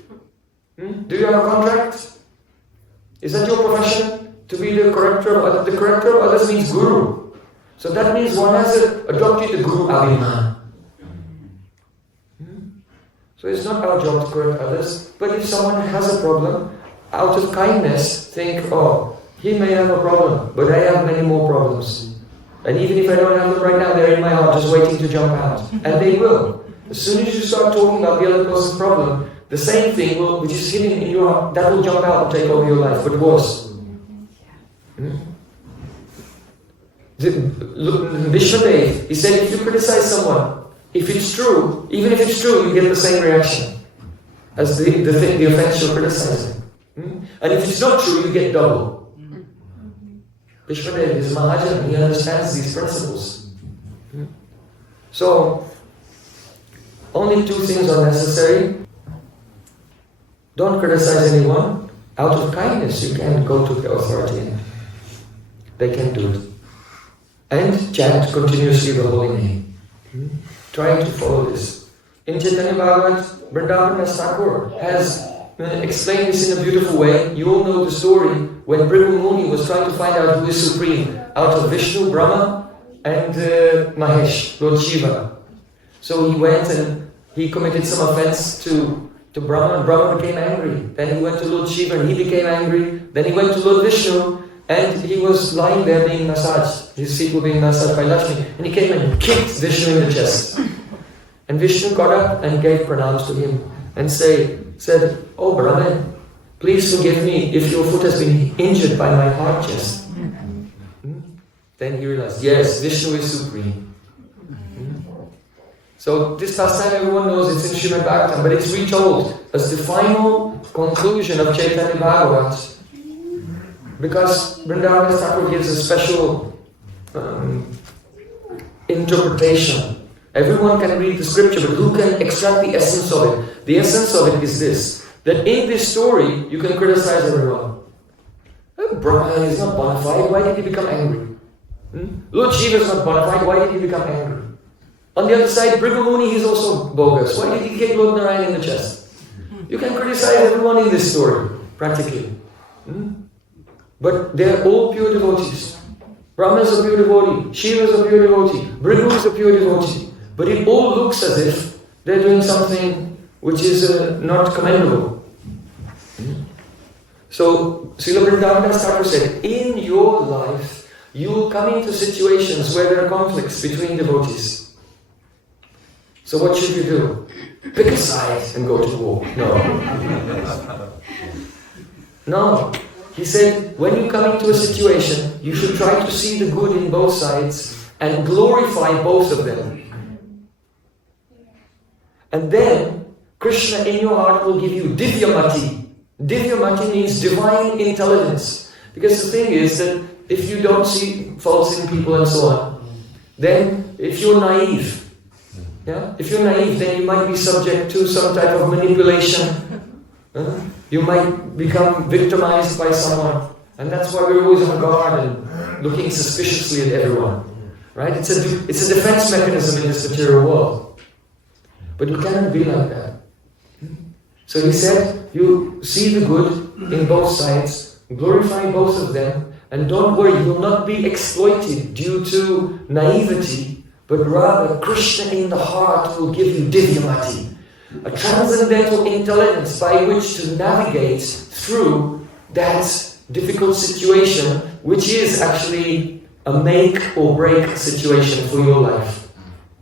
Do you have a contract? Is that your profession? To be the corrector of others? The corrector of others means guru. So that means one has adopted the guru abhiman. So it's not our job to correct others, but if someone has a problem, out of kindness, think, oh, He may have a problem, but I have many more problems. And even if I don't have them right now, they're in my heart just waiting to jump out. And they will. As soon as you start talking about the other person's problem, the same thing which is hidden in your heart, that will jump out and take over your life, but worse. Vishwadev, he said, if you criticize someone, if it's true, even if it's true, you get the same reaction as the offense you're criticizing. And if it's not true, you get double. Vishwadev is Mahajan, he understands these principles. So, only two things are necessary. Don't criticize anyone. Out of kindness, you can go to the authority. They can do it. And chant continuously the holy name. Try to follow this. In Chaitanya Bhagavat, Vrindavan Thakur has explained this in a beautiful way. You all know the story when Bhrigu Muni was trying to find out who is supreme out of Vishnu, Brahma and Mahesh, Lord Shiva. So he went and he committed some offense to Brahma, and Brahma became angry. Then he went to Lord Shiva and he became angry. Then he went to Lord Vishnu and he was lying there being massaged. His feet were being massaged by Lakshmi. And he came and kicked Vishnu in the chest. And Vishnu got up and gave pranams to him and said, "Oh Brahman, please forgive me if your foot has been injured by my hard chest." Then he realized, yes, Vishnu is supreme. So this pastime everyone knows, it's in Srimad Bhagavatam, but it's retold as the final conclusion of Chaitanya Bhagavat. Because Vrindavan Thakur gives a special interpretation. Everyone can read the scripture, but who can extract the essence of it? The essence of it is this, that in this story, you can criticize everyone. Brahma is not bona fide, why did he become angry? Lord Shiva is not bona fide, why did he become angry? On the other side, Bhrigu Muni is also bogus. Why did he kick Lord Narayan in the chest? You can criticize everyone in this story, practically. But they're all pure devotees. Brahma is a pure devotee, Shiva is a pure devotee, Bhrigu is a pure devotee. But it all looks as if they're doing something which is not commendable. So, Srila Vrindavan Thakur said, in your life, you will come into situations where there are conflicts between devotees. So what should you do? Pick a side and go to war. No. No. He said, when you come into a situation, you should try to see the good in both sides and glorify both of them. And then, Krishna in your heart will give you divyamati. Divyamati means divine intelligence. Because the thing is that if you don't see faults in people and so on, then if you're naive, if you're naive, then you might be subject to some type of manipulation. You might become victimized by someone. And that's why we're always on guard and looking suspiciously at everyone. Right? It's a defense mechanism in this material world. But you cannot be like that. So he said, you see the good in both sides, glorify both of them, and don't worry, you will not be exploited due to naivety, but rather Krishna in the heart will give you divyamati, a transcendental intelligence by which to navigate through that difficult situation, which is actually a make or break situation for your life.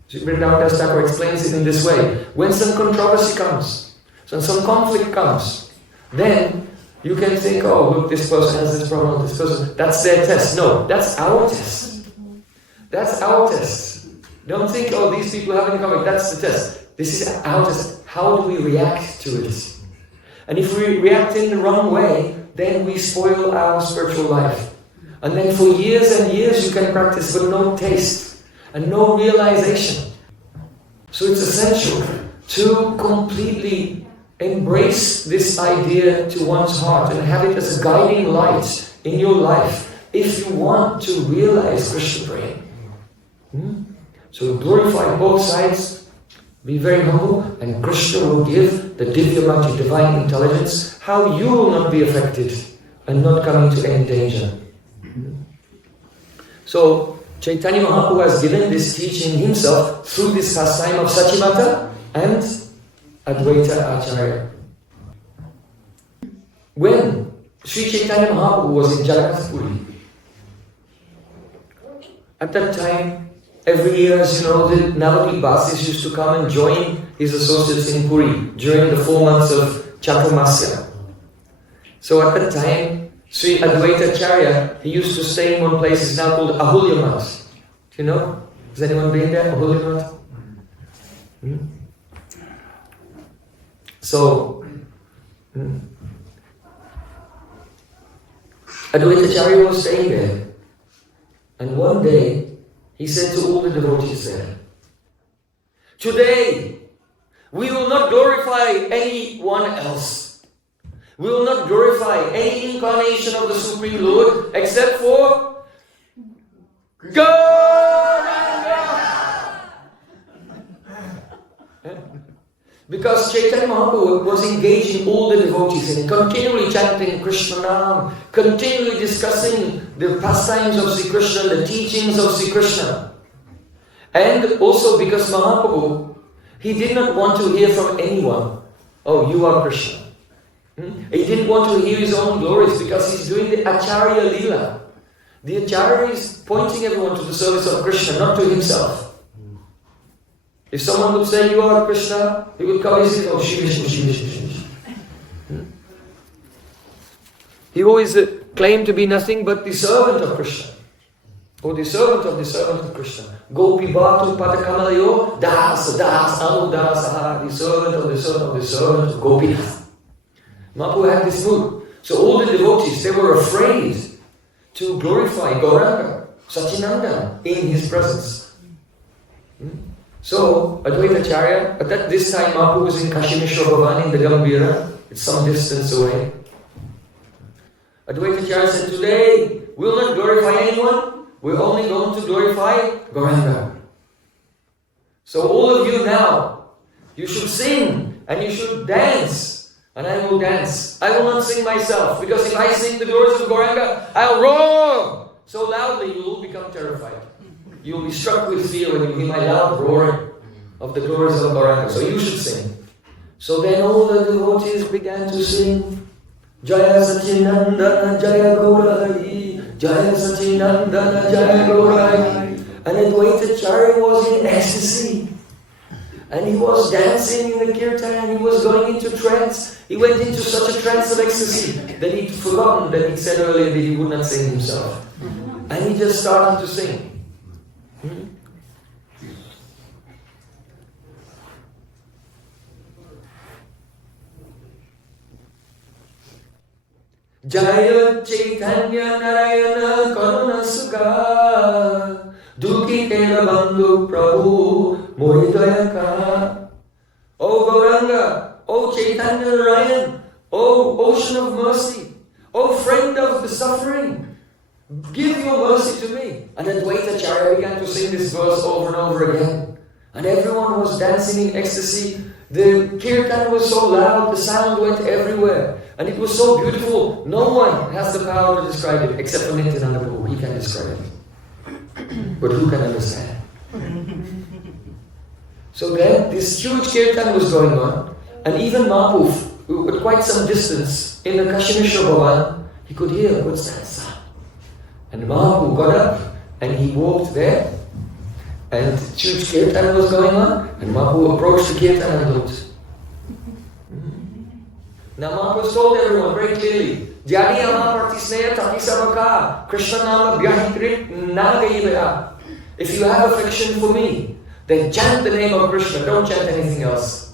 Vrindavan Thakur explains it in this way. When some controversy comes, when some conflict comes, then you can think, oh look, this person has this problem, this person, that's their test. No, that's our test. That's our test. Don't think, oh, these people haven't come, that's the test. This is our test. How do we react to it? And if we react in the wrong way, then we spoil our spiritual life. And then for years and years you can practice, but no taste and no realization. So it's essential to completely embrace this idea to one's heart and have it as a guiding light in your life if you want to realize Krishna Prem. So glorify both sides, be very humble, and Krishna will give the divyamati, divine intelligence, how you will not be affected and not come into any danger. So Chaitanya Mahaprabhu has given this teaching himself through this pastime of Sachimata and Advaita Acharya. When Sri Chaitanya Mahaprabhu was in Jagannātha. At that time, every year, as you know, the Navadvip Basis used to come and join his associates in Puri during the 4 months of Chaturmasya. So at that time, Sri Advaita Acharya, he used to stay in one place, it's now called Ahulyamat. Do you know? Has anyone been there? Ahulyamat? So, Advaita Acharya was staying there. And one day, he said to all the devotees there, "Today, we will not glorify anyone else. We will not glorify any incarnation of the Supreme Lord except for Gauranga." Because Chaitanya Mahaprabhu was engaging all the devotees in continually chanting Krishna Nam, continually discussing the pastimes of Sri Krishna, the teachings of Sri Krishna. And also because Mahaprabhu, he did not want to hear from anyone, "Oh, you are Krishna." He didn't want to hear his own glories because he's doing the Acharya Leela. The Acharya is pointing everyone to the service of Krishna, not to himself. If someone would say, "You are Krishna," he would come and say, "Oh, Shiva, Shiva, Shiva, Shiva, Shiva." He always claimed to be nothing but the servant of Krishna. Or the servant of Krishna. Gopi Bhatu Padakamalayo Das Das Anu Das, the servant of the servant of Gopinath. Mahaprabhu had this mood. So all the devotees, they were afraid to glorify Gauranga, Sachinanda, in his presence. So, Advaita Acharya, at this time Mahaprabhu was in Miśra Bhavan in the Gambhira, it's some distance away. Advaita Acharya said, "Today, we will not glorify anyone, we're only going to glorify Gauranga. So all of you now, you should sing and you should dance, and I will dance. I will not sing myself, because if I sing the glories of Gauranga, I'll roar so loudly you will become terrified. You will be struck with fear when you hear my loud roaring of the glories of Gauranga. So you should sing." So then all the devotees began to sing, "Jaya Sachinandana Jaya Gaurahari, Jaya Sachinandana Jaya Gaurahari." And Advaita Acharya was in ecstasy. And he was dancing in the kirtan and he was going into trance. He went into such a trance of ecstasy that he'd forgotten that he'd said earlier that he would not sing himself. And he just started to sing. Jaya Chaitanya Narayana Karuna Sukha Dukhi Kera Bandhu Prabhu Moridayaka. O Gauranga, O Chaitanya Narayan, O ocean of mercy, O friend of the suffering, give your mercy to me. And Advaita Acharya began to sing this verse over and over again. And everyone was dancing in ecstasy. The kirtan was so loud, the sound went everywhere. And it was so beautiful, no one has the power to describe it except for Nityananda Prabhu. He can describe it. But who can understand? So then, this huge kirtan was going on, and even Mahaprabhu, at quite some distance, in the Miśra Bhavan, he could hear, "What's that sound?" And Mahaprabhu got up, and he walked there, and huge kirtan was going on, and Mahaprabhu approached the kirtan and looked. Now Mahaprabhu told everyone very clearly, "Jadi ama pratisneya tatisavaka, Krishna nama vyahitrit nagayivaya." If you have affection for me, then chant the name of Krishna, don't chant anything else.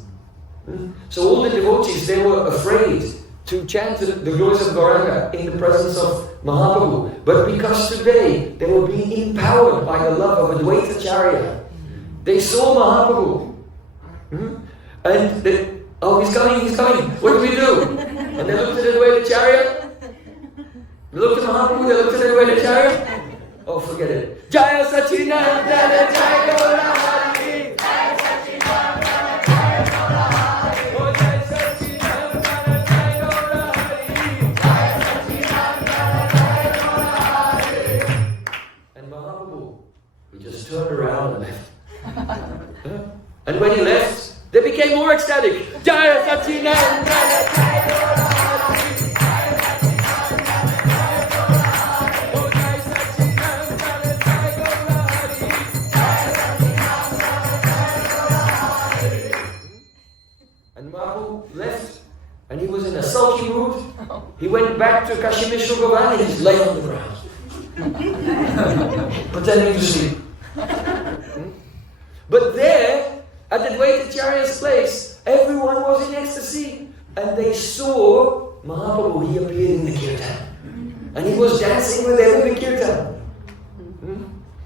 So all the devotees, they were afraid to chant the glories of Gauranga in the presence of Mahaprabhu. But because today they were being empowered by the love of Advaita Acharya, they saw Mahaprabhu. And they, "Oh, he's coming, he's coming. What do we do?" And they looked at Advaita Acharya. They looked at Mahaprabhu, they looked at Advaita Acharya. Oh, forget it. Jaya Sachinandana Jaya Gaurahari. Jaya Sachinandana Jaya Gaurahari. Oh, Jaya Sachinandana Jaya Gaurahari. Jaya Sachinandana Jaya Gaurahari. And Mahaprabhu, he just turned around and left. And when he left, they became more ecstatic. Jaya Sachinandana Jaya Gaurahari. Jaya Sachinandana devotee moved, he went back to Kashi Miśra Bhavan and he just lay on the ground. Pretending to sleep. But there, at the Dvaitacharya's place, everyone was in ecstasy. And they saw Mahaprabhu, he appeared in the kirtan. And he was dancing with them in the kirtan.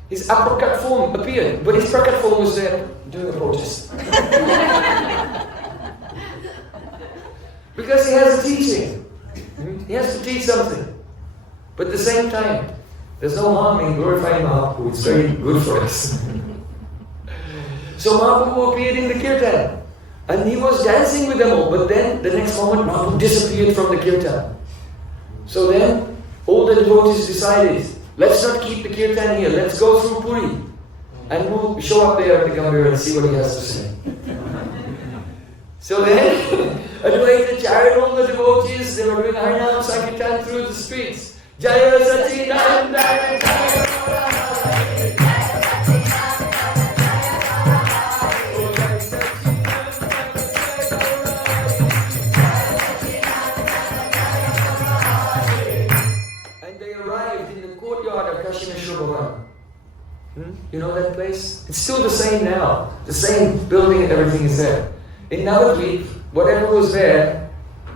His uppercut form appeared, but his prakat form was there doing a protest. Because he has a teaching. He has to teach something. But at the same time, there's no harm in glorifying Mahaprabhu. It's very good for us. So Mahaprabhu appeared in the kirtan. And he was dancing with them all. But then, the next moment, Mahaprabhu disappeared from the kirtan. So then, all the devotees decided, let's not keep the kirtan here. Let's go through Puri. And we'll show up there at the Gambhira and see what he has to say. So then, Advaitacharya and all the devotees, they were doing Harinam Sankirtan through the streets. Jaya Sachidananda Jaya And they arrived in the courtyard of Kashi Miśra Bhavan. You know that place? It's still the same now. The same building and everything is there. In Navadvip, whatever was there,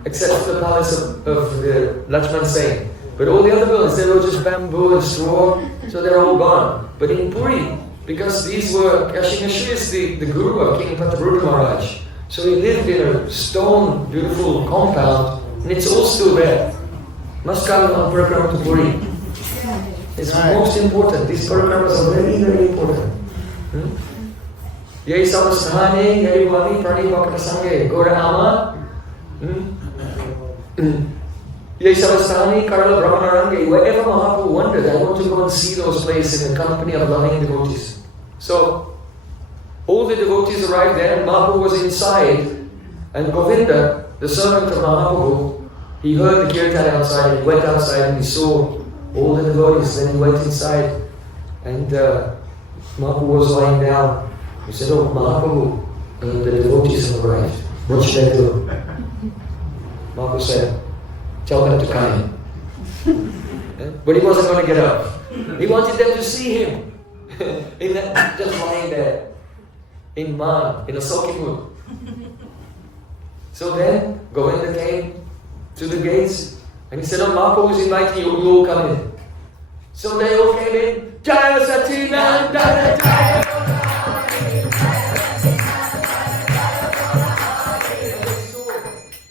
except for the palace of the Lakshman Sen, but all the other buildings, they were just bamboo and straw, so they're all gone. But in Puri, because these were, Kashi Miśra is the guru of King Patabruta Maharaj, so he lived in a stone, beautiful compound, and it's all still there. Must come on Parikrama to Puri. It's most important. These parikramas are very, very important. Yai Savasthane, Yai Vani, Prani Vakarasange, Gora Ama. Yai Savasthane, Karala Brahmanarange. Wherever Mahaprabhu wandered, I want to go and see those places in the company of loving devotees. So, all the devotees arrived there, and Mahaprabhu was inside. And Govinda, the servant of Mahaprabhu, he heard the kirtan outside, and he went outside and he saw all the devotees. Then he went inside, and Mahaprabhu was lying down. He said, "Oh, Mahaprabhu, the devotees have arrived. What should I do?" Mahaprabhu said, "Tell them to come." But he wasn't going to get up. He wanted them to see him in that, just lying there, in man, in a sulky mood. So then, Govinda came to the gates, and he said, "Oh, Mahaprabhu is inviting you, you all come in." So they all came in. Jaya Sachidananda Jaya.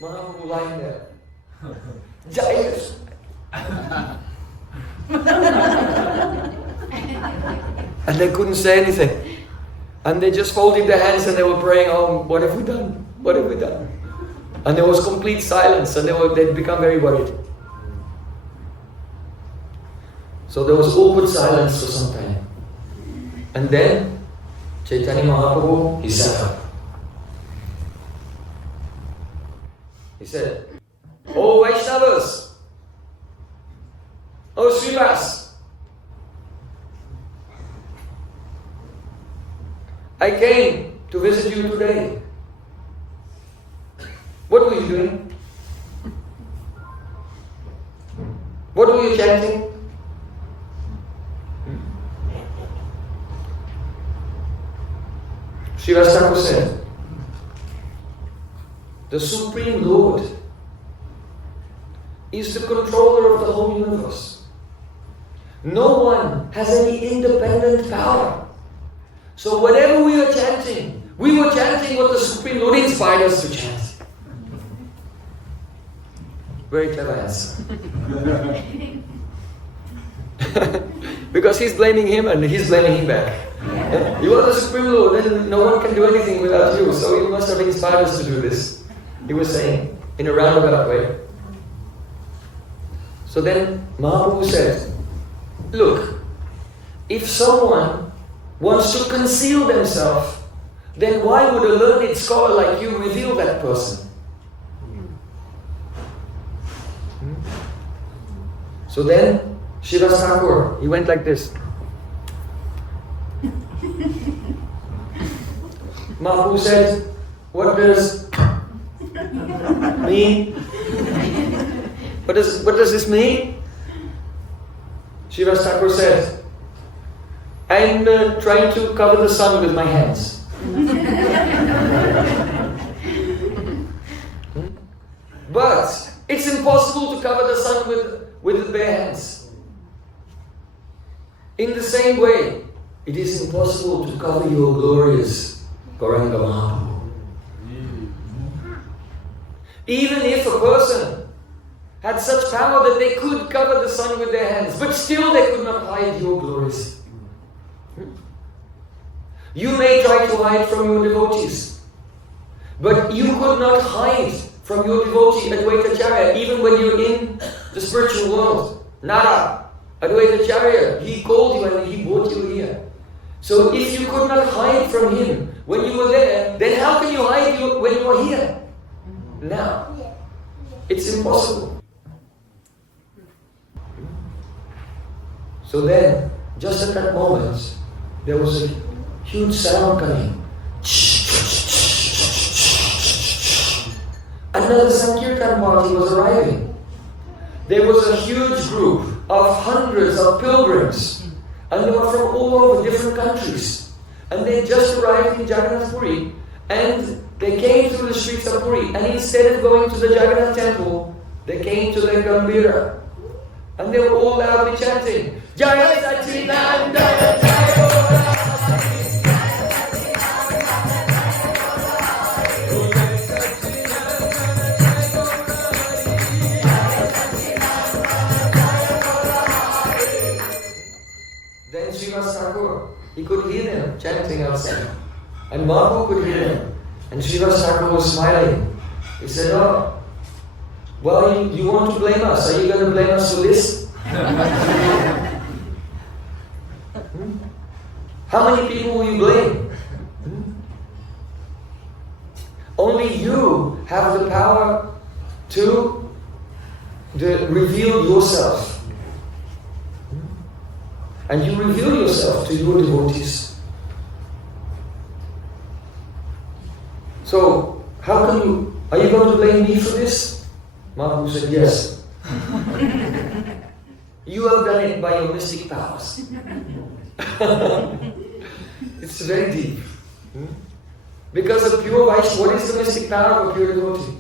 Mahaprabhu lying there. Jaya. And they couldn't say anything. And they just folded their hands and they were praying, "Oh, what have we done? What have we done?" And there was complete silence, and they'd become very worried. So there was awkward silence for some time. And then Chaitanya Mahaprabhu, he sat up. He said, "Oh Vaishnavas, oh Srivas, I came to visit you today. What were you doing? What were you chanting?" Srivas Thakur said, "The Supreme Lord is the controller of the whole universe. No one has any independent power. So whatever we are chanting, we were chanting what the Supreme Lord inspired us to chant." Very clever answer. Because he's blaming him and he's blaming him back. You are the Supreme Lord, then no one can do anything without you, so you must have inspired us to do this. He was saying, in a roundabout way. So then Mahaprabhu said, "Look, if someone wants to conceal themselves, then why would a learned scholar like you reveal that person?" So then Srivas Thakur, he went like this. Mahaprabhu said, "What does mean?" What does this mean? Srivas Thakur said, I'm trying to cover the sun with my hands. But it's impossible to cover the sun with the bare hands. In the same way, it is impossible to cover your glorious Gauranga Mahaprabhu. Even if a person had such power that they could cover the sun with their hands, but still they could not hide your glories. You may try to hide from your devotees, but you could not hide from your devotee Advaita Acharya, even when you're in the spiritual world. Nara, Advaita Acharya, he called you and he brought you here. So if you could not hide from him when you were there, then how can you hide when you are here? Now, it's impossible. So then, just at that moment, there was a huge sound coming. Another Sankirtan party was arriving. There was a huge group of hundreds of pilgrims, and they were from all over different countries. And they just arrived in Jagannath Puri, and they came through the streets of Puri, and instead of going to the Jagannath temple, they came to the Gambira. And they were all loudly chanting, Jaya Satchidananda Jaya. Then Srivas Thakur, he could hear them chanting outside. And Mahaprabhu could hear them. And Srivas Thakur was smiling. He said, oh, well, you want to blame us? Are you going to blame us for this? How many people will you blame? Only you have the power to reveal yourself. And you reveal yourself to your devotees. So, are you going to blame me for this? Mahaprabhu said, yes. You have done it by your mystic powers. It's very deep. Because of pure Vaishnava, what is the mystic power of a pure devotee?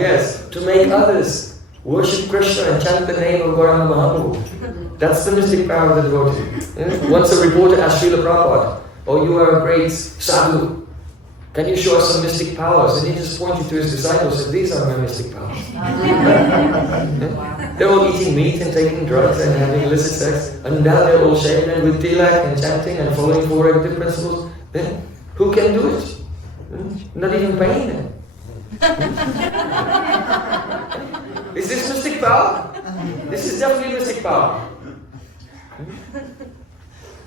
Yes, to make others worship Krishna and chant the name of Gauranga Mahaprabhu. That's the mystic power of the devotee. Once a reporter asked Srila Prabhupada, oh, you are a great sadhu, can you show us some mystic powers? And he just pointed to his disciples and said, these are my mystic powers. They're all eating meat and taking drugs and having illicit sex, and now they're all shaving and with tilak and chanting and following four regulative principles. Then who can do it? Not even paying them. Is this mystic power? This is definitely mystic power.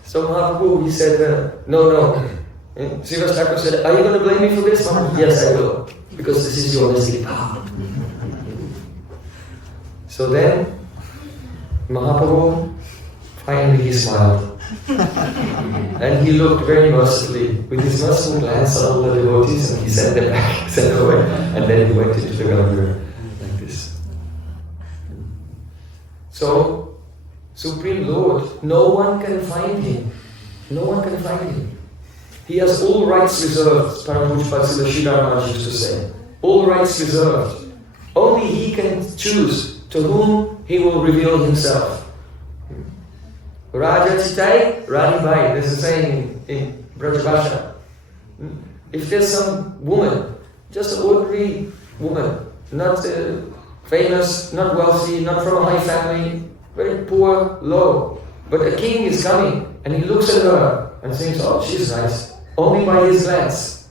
So Mahaprabhu, he said, no. Srivas Thakur said, are you going to blame me for this? Mahaprabhu, yes, I will. Because this is your mystic power. So then, Mahaprabhu, finally he smiled. And he looked very mercifully, with his merciful glance on all the devotees, and he sent them back, sent them away. And then he went into the Gambira, like this. So, Supreme Lord, no one can find him. No one can find him. He has all rights reserved, Parampushpa Srila Maharaj used to say. All rights reserved. Only he can choose to whom he will reveal himself. Raja Chitai, Rani Bai. There's a saying in Brajabhasha. If there's some woman, just an ordinary woman, not famous, not wealthy, not from a high family, very poor, low, but a king is coming and he looks at her and thinks, oh, she's nice. Only by his glance.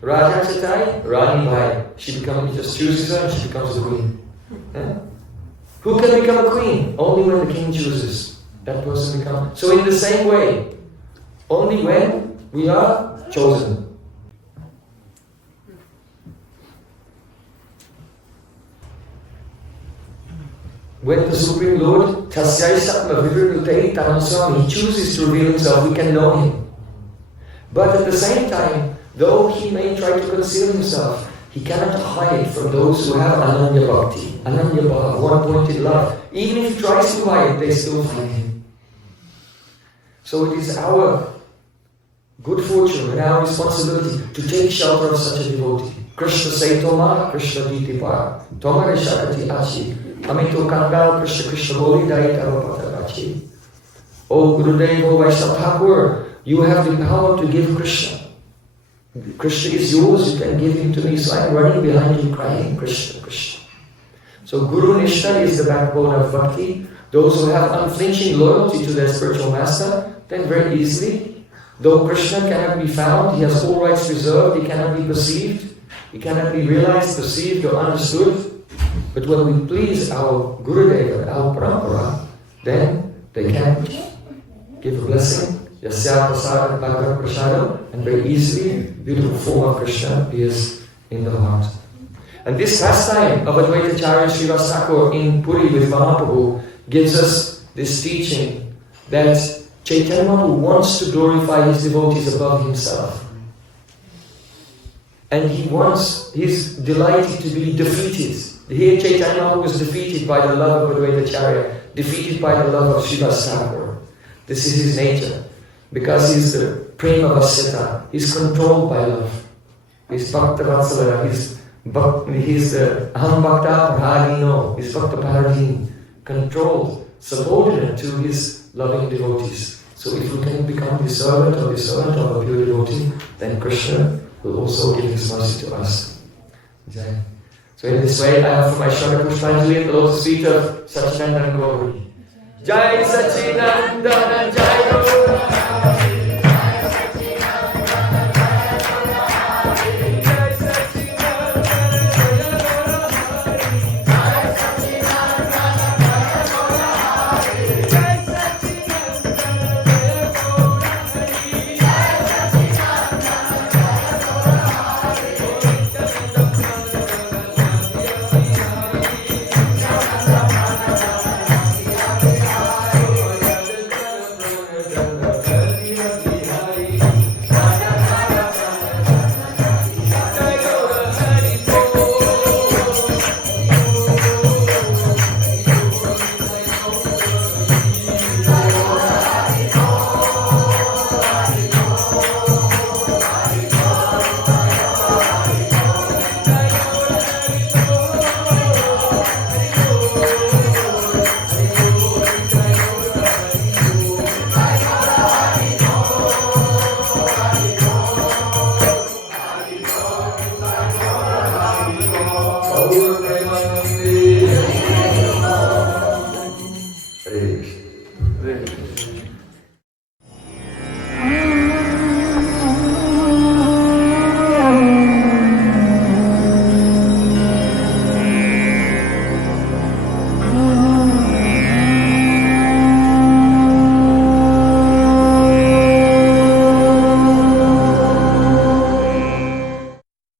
Raja Chitai, Rani Bai. He just chooses her and she becomes the queen. Who can become a queen? Only when the king chooses. That person becomes. So in the same way, only when we are chosen. When the Supreme Lord, he chooses to reveal himself, we can know him. But at the same time, though he may try to conceal himself, He cannot hide from those who have Ananya Bhakti, Ananya Bhava, one-pointed love. Even if he tries to hide, they still find him. So it is our good fortune and our responsibility to take shelter of such a devotee. Krishna say Toma, Krishna diti par, Toma reshakati achi, amito kangal Krishna Krishna boli daita ropatarachi. O Gurudev, O Vaishnava Thakur, you have the power to give Krishna. Krishna is yours, you can give him to me, so I am running behind you crying, Krishna, Krishna. So Guru Nishtha is the backbone of Bhakti. Those who have unflinching loyalty to their spiritual master, then very easily, though Krishna cannot be found, he has all rights reserved, he cannot be perceived, he cannot be realized, perceived or understood. But when we please our Gurudeva, our Parampara, then they can give a blessing. Yasya prasada bhagavad prasada, and very easily, beautiful form of Krishna appears in the heart. And this pastime of Advaita Acharya Srivas Thakur in Puri with Mahaprabhu gives us this teaching that Chaitanya Mahaprabhu wants to glorify his devotees above himself. And he's delighted to be defeated. Here Chaitanya Mahaprabhu was defeated by the love of Advaita Acharya, defeated by the love of Srivas Thakur. This is his nature. Because he's the Prem Vasyata, he's controlled by love. He's Bhakta Vatsala, he's the Aham Bhakta Paradino, he's Bhakta Paradin, controlled, subordinate to his loving devotees. So if we can become the servant of a pure devotee, then Krishna will also give his mercy to us. Jai. So in this way, I offer my Shraddha Pushpanjali at the lotus feet of Satchidananda Gauri. Jai Satchidananda Jai Gauri.